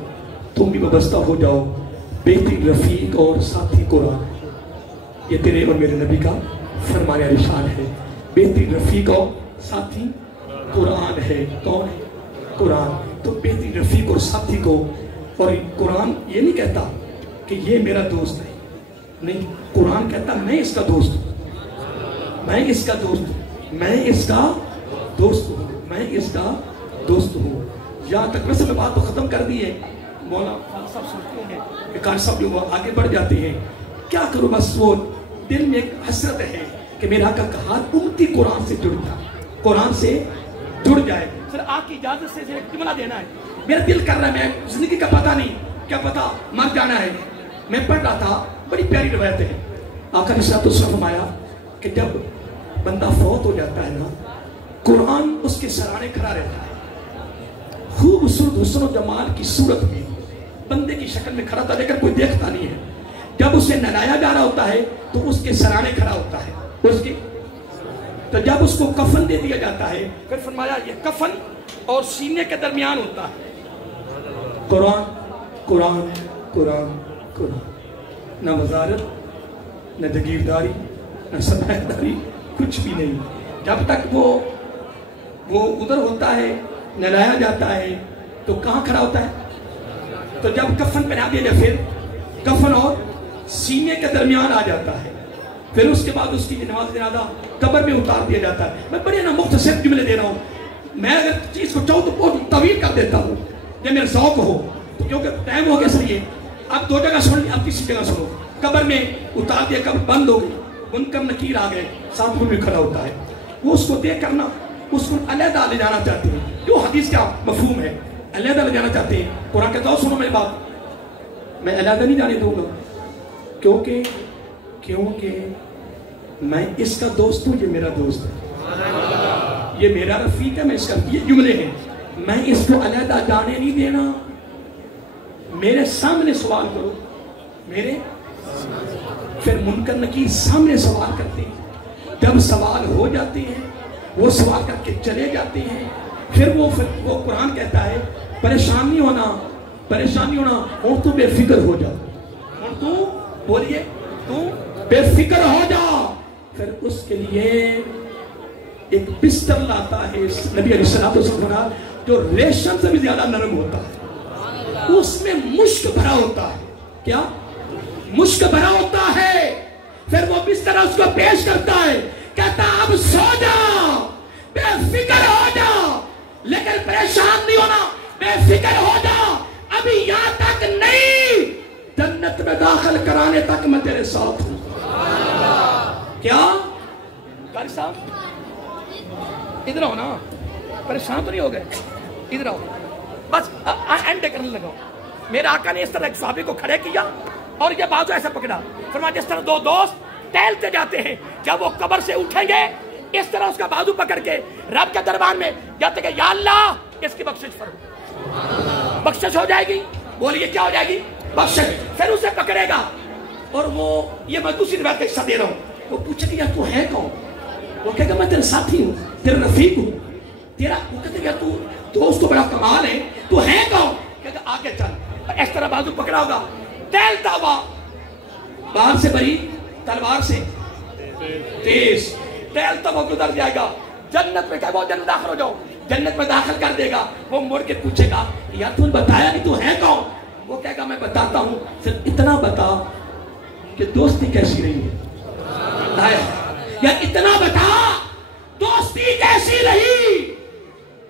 تم بھی وابستہ ہو جاؤ. بہترین رفیق اور ساتھی قرآن، یہ تیرے اور میرے نبی کا فرمان ارشاد ہے. بہترین رفیق اور ساتھی قرآن ہے. کون ہے؟ قرآن. تو بہترین رفیق اور ساتھی کو، اور قرآن یہ نہیں کہتا کہ یہ میرا دوست ہے، نہیں، قرآن کہتا میں اس کا دوست ہوں، میں اس کا دوست ہوں، میں اس کا دوست ہوں، میں اس کا دوست ہوں. یہاں تک ویسے میں بات تو ختم کر دی ہے. مولانا صاحب سنتے ہیں کہ قاری صاحب جو آگے بڑھ جاتے ہیں، کیا کروں، بس وہ دل میں ایک حسرت ہے کہ میرا آقا کا ہاتھ امتی قرآن سے جڑ جائے، قرآن سے جڑ جائے. پھر آپ کی اجازت سے ایک جملہ دینا ہے. میرا دل کر رہا ہے، میں زندگی کا پتہ نہیں، کیا پتہ مر جانا ہے. میں پڑھ رہا تھا، بڑی پیاری روایت ہے. آقا نے صلی اللہ علیہ وسلم فرمایا کہ جب بندہ فوت ہو جاتا ہے نا، قرآن اس کے سرانے کھڑا رہتا ہے. خوبصورت حسن و جمال کی صورت میں بندے کی شکل میں کھڑا تھا، لیکن کوئی دیکھتا نہیں ہے. جب اسے نہلایا جا رہا ہوتا ہے تو اس کے سرانے کھڑا ہوتا ہے، اس کی. تو جب اس کو کفن دے دیا جاتا ہے، پھر فرمایا یہ کفن اور سینے کے درمیان ہوتا ہے. قرآن قرآن قرآن قرآن، نہ وزارت، نہ جگیرداری، نہ سرمایہ کچھ بھی نہیں. جب تک وہ ادھر ہوتا ہے، نہلایا جاتا ہے، تو کہاں کھڑا ہوتا ہے؟ تو جب کفن پہنا دیا جائے، پھر کفن اور سینے کے درمیان آ جاتا ہے. پھر اس کے بعد اس کی نماز جنازہ قبر میں اتار دیا جاتا ہے. میں بڑے نا مختصر جملے دے رہا ہوں. میں اگر چیز کو چاہوں تو بہت طویل کر دیتا ہوں، جب میرا ذوق ہو، تو کیونکہ ٹائم ہو گیا. سر یہ اب 2 جگہ سن لی، اب تیسری جگہ سنو. قبر میں اتار دیا، قبر بند ہو گئی، منکر نکیر آ گئے، ساتھ میں کھڑا ہوتا ہے. وہ اس کو دیکھ کرنا، اس کو علیحدہ لے جانا چاہتے ہیں، جو حدیث کا مفہوم ہے، علیحدہ لے جانا چاہتے ہیں. قرآن کہتا ہوں سنو میری بات، میں علیحدہ نہیں جانے دوں گا، کیونکہ میں اس کا دوست ہوں، یہ میرا دوست ہے، یہ میرا رفیق ہے، میں اس کا. یہ جملے ہیں، میں اس کو علیحدہ جانے نہیں دینا. میرے سامنے سوال کرو، میرے. پھر منکر نکیر سامنے سوال کرتے ہیں. جب سوال ہو جاتے ہیں وہ سوال کر کے چلے جاتے ہیں. پھر وہ قرآن کہتا ہے پریشان نہیں ہونا اور تو بے فکر ہو جا, اور تو بولیے تو بے فکر ہو جا. پھر اس کے لیے ایک بستر لاتا ہے نبی علیہ السلام جو ریشم سے بھی زیادہ نرم ہوتا ہے, اس میں مشک بھرا ہوتا ہے. کیا مشک بھرا ہوتا ہے. پھر وہ بستر اس کو پیش کرتا ہے, کہتا اب سو جا, بے فکر ہو جا, لیکن پریشان نہیں ہونا, بے فکر ہو جا, ابھی یہاں تک نہیں, جنت میں داخل کرانے تک میں تیرے ساتھ ہوں. کیا قاری صاحب ادھر آؤ نا, پریشان تو نہیں ہو گئے, ادھر آؤ, بس اینڈ کرنے لگا. میرے آقا نے اس طرح ایک صحابی کو کھڑے کیا اور یہ بازو ایسے پکڑا, فرمایا جس طرح دو دوست ٹہلتے جاتے ہیں, جب وہ قبر سے اٹھیں گے اس طرح اس کا بازو پکڑ کے رب کے دربار میں جاتے کہ یا اللہ اس کی بخشش فرما, بخشش ہو جائے گی. بولیے کیا ہو جائے گی؟ بخشش. پھر اسے پکڑے گا اور وہ, یہ میں دوسری روایت کا حصہ دے رہا ہوں, وہ پوچھے گا تو ہے کون؟ وہ کہے گا میں تیرا ساتھی ہوں, تیرا رفیق ہوں, تیرا, وہ کہتے گا تو دوست تو بڑا کمال ہے, تو ہے کون؟ کہے گا آگے چل. اس طرح بازو پکڑا ہوگا, ٹہلتا ہوا, باہر سے بری تلوار سے تیز, ٹہلتا ہوا گزر جائے گا. جنت میں کہے وہ جنت داخل ہو جاؤ, جنت میں داخل کر دے گا. وہ مڑ کے پوچھے گا یا تو بتایا نہیں تو ہے کون؟ وہ کہے گا میں بتاتا ہوں, صرف اتنا بتا کہ دوستی کیسی رہی ہے, یا اتنا بتا دوستی کیسی رہی.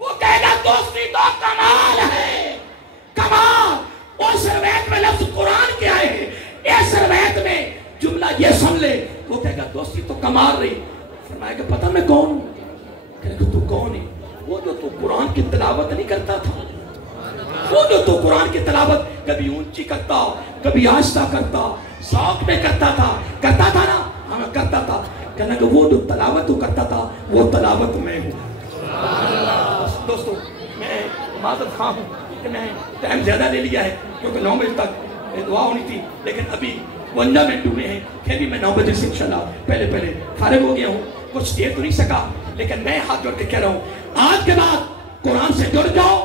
وہ کہے گا دوستی تو کمال ہے, کمال. اس روایت میں لفظ قرآن کے آئے ہیں, اس روایت میں جملہ یہ سن لے, وہ کہے گا دوستی تو کمال رہی. فرمایا کہ پتہ میں کون ہوں؟ کہے گا تو کون ہے؟ وہ جو تو قرآن کی تلاوت نہیں کرتا تھا, وہ جو تو قرآن کی تلاوت کبھی اونچی کرتا, کبھی آہستہ کرتا, ذوق میں کرتا تھا نا, ہاں کرتا تھا. کہنا کہ وہ جو تلاوت تو کرتا تھا وہ تلاوت میں ہوں. دوستو میں معذرت خواہ ہوں کہ میں ٹائم زیادہ لے لیا ہے, کیونکہ 9 بجے تک دعا ہونی تھی, لیکن ابھی 52 منٹ ہوئے ہیں. پھر بھی میں 9 بجے سے انشاءاللہ پہلے فارغ ہو گیا ہوں. کچھ دیر تو نہیں سکا, لیکن میں ہاتھ جوڑ کے کہہ رہا ہوں آج کے بعد قرآن سے جڑ جاؤ.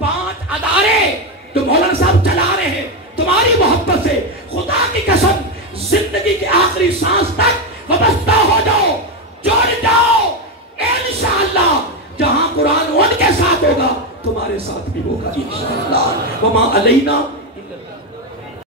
5 ادارے جو مولانا صاحب چلا رہے ہیں تمہاری محبت سے, خدا کی قسم زندگی کے آخری سانس تک وابستہ ہو جاؤ, جڑ جاؤ. انشاءاللہ جہاں قرآن ان کے ساتھ ہوگا تمہارے ساتھ بھی ہوگا انشاءاللہ. وما علینا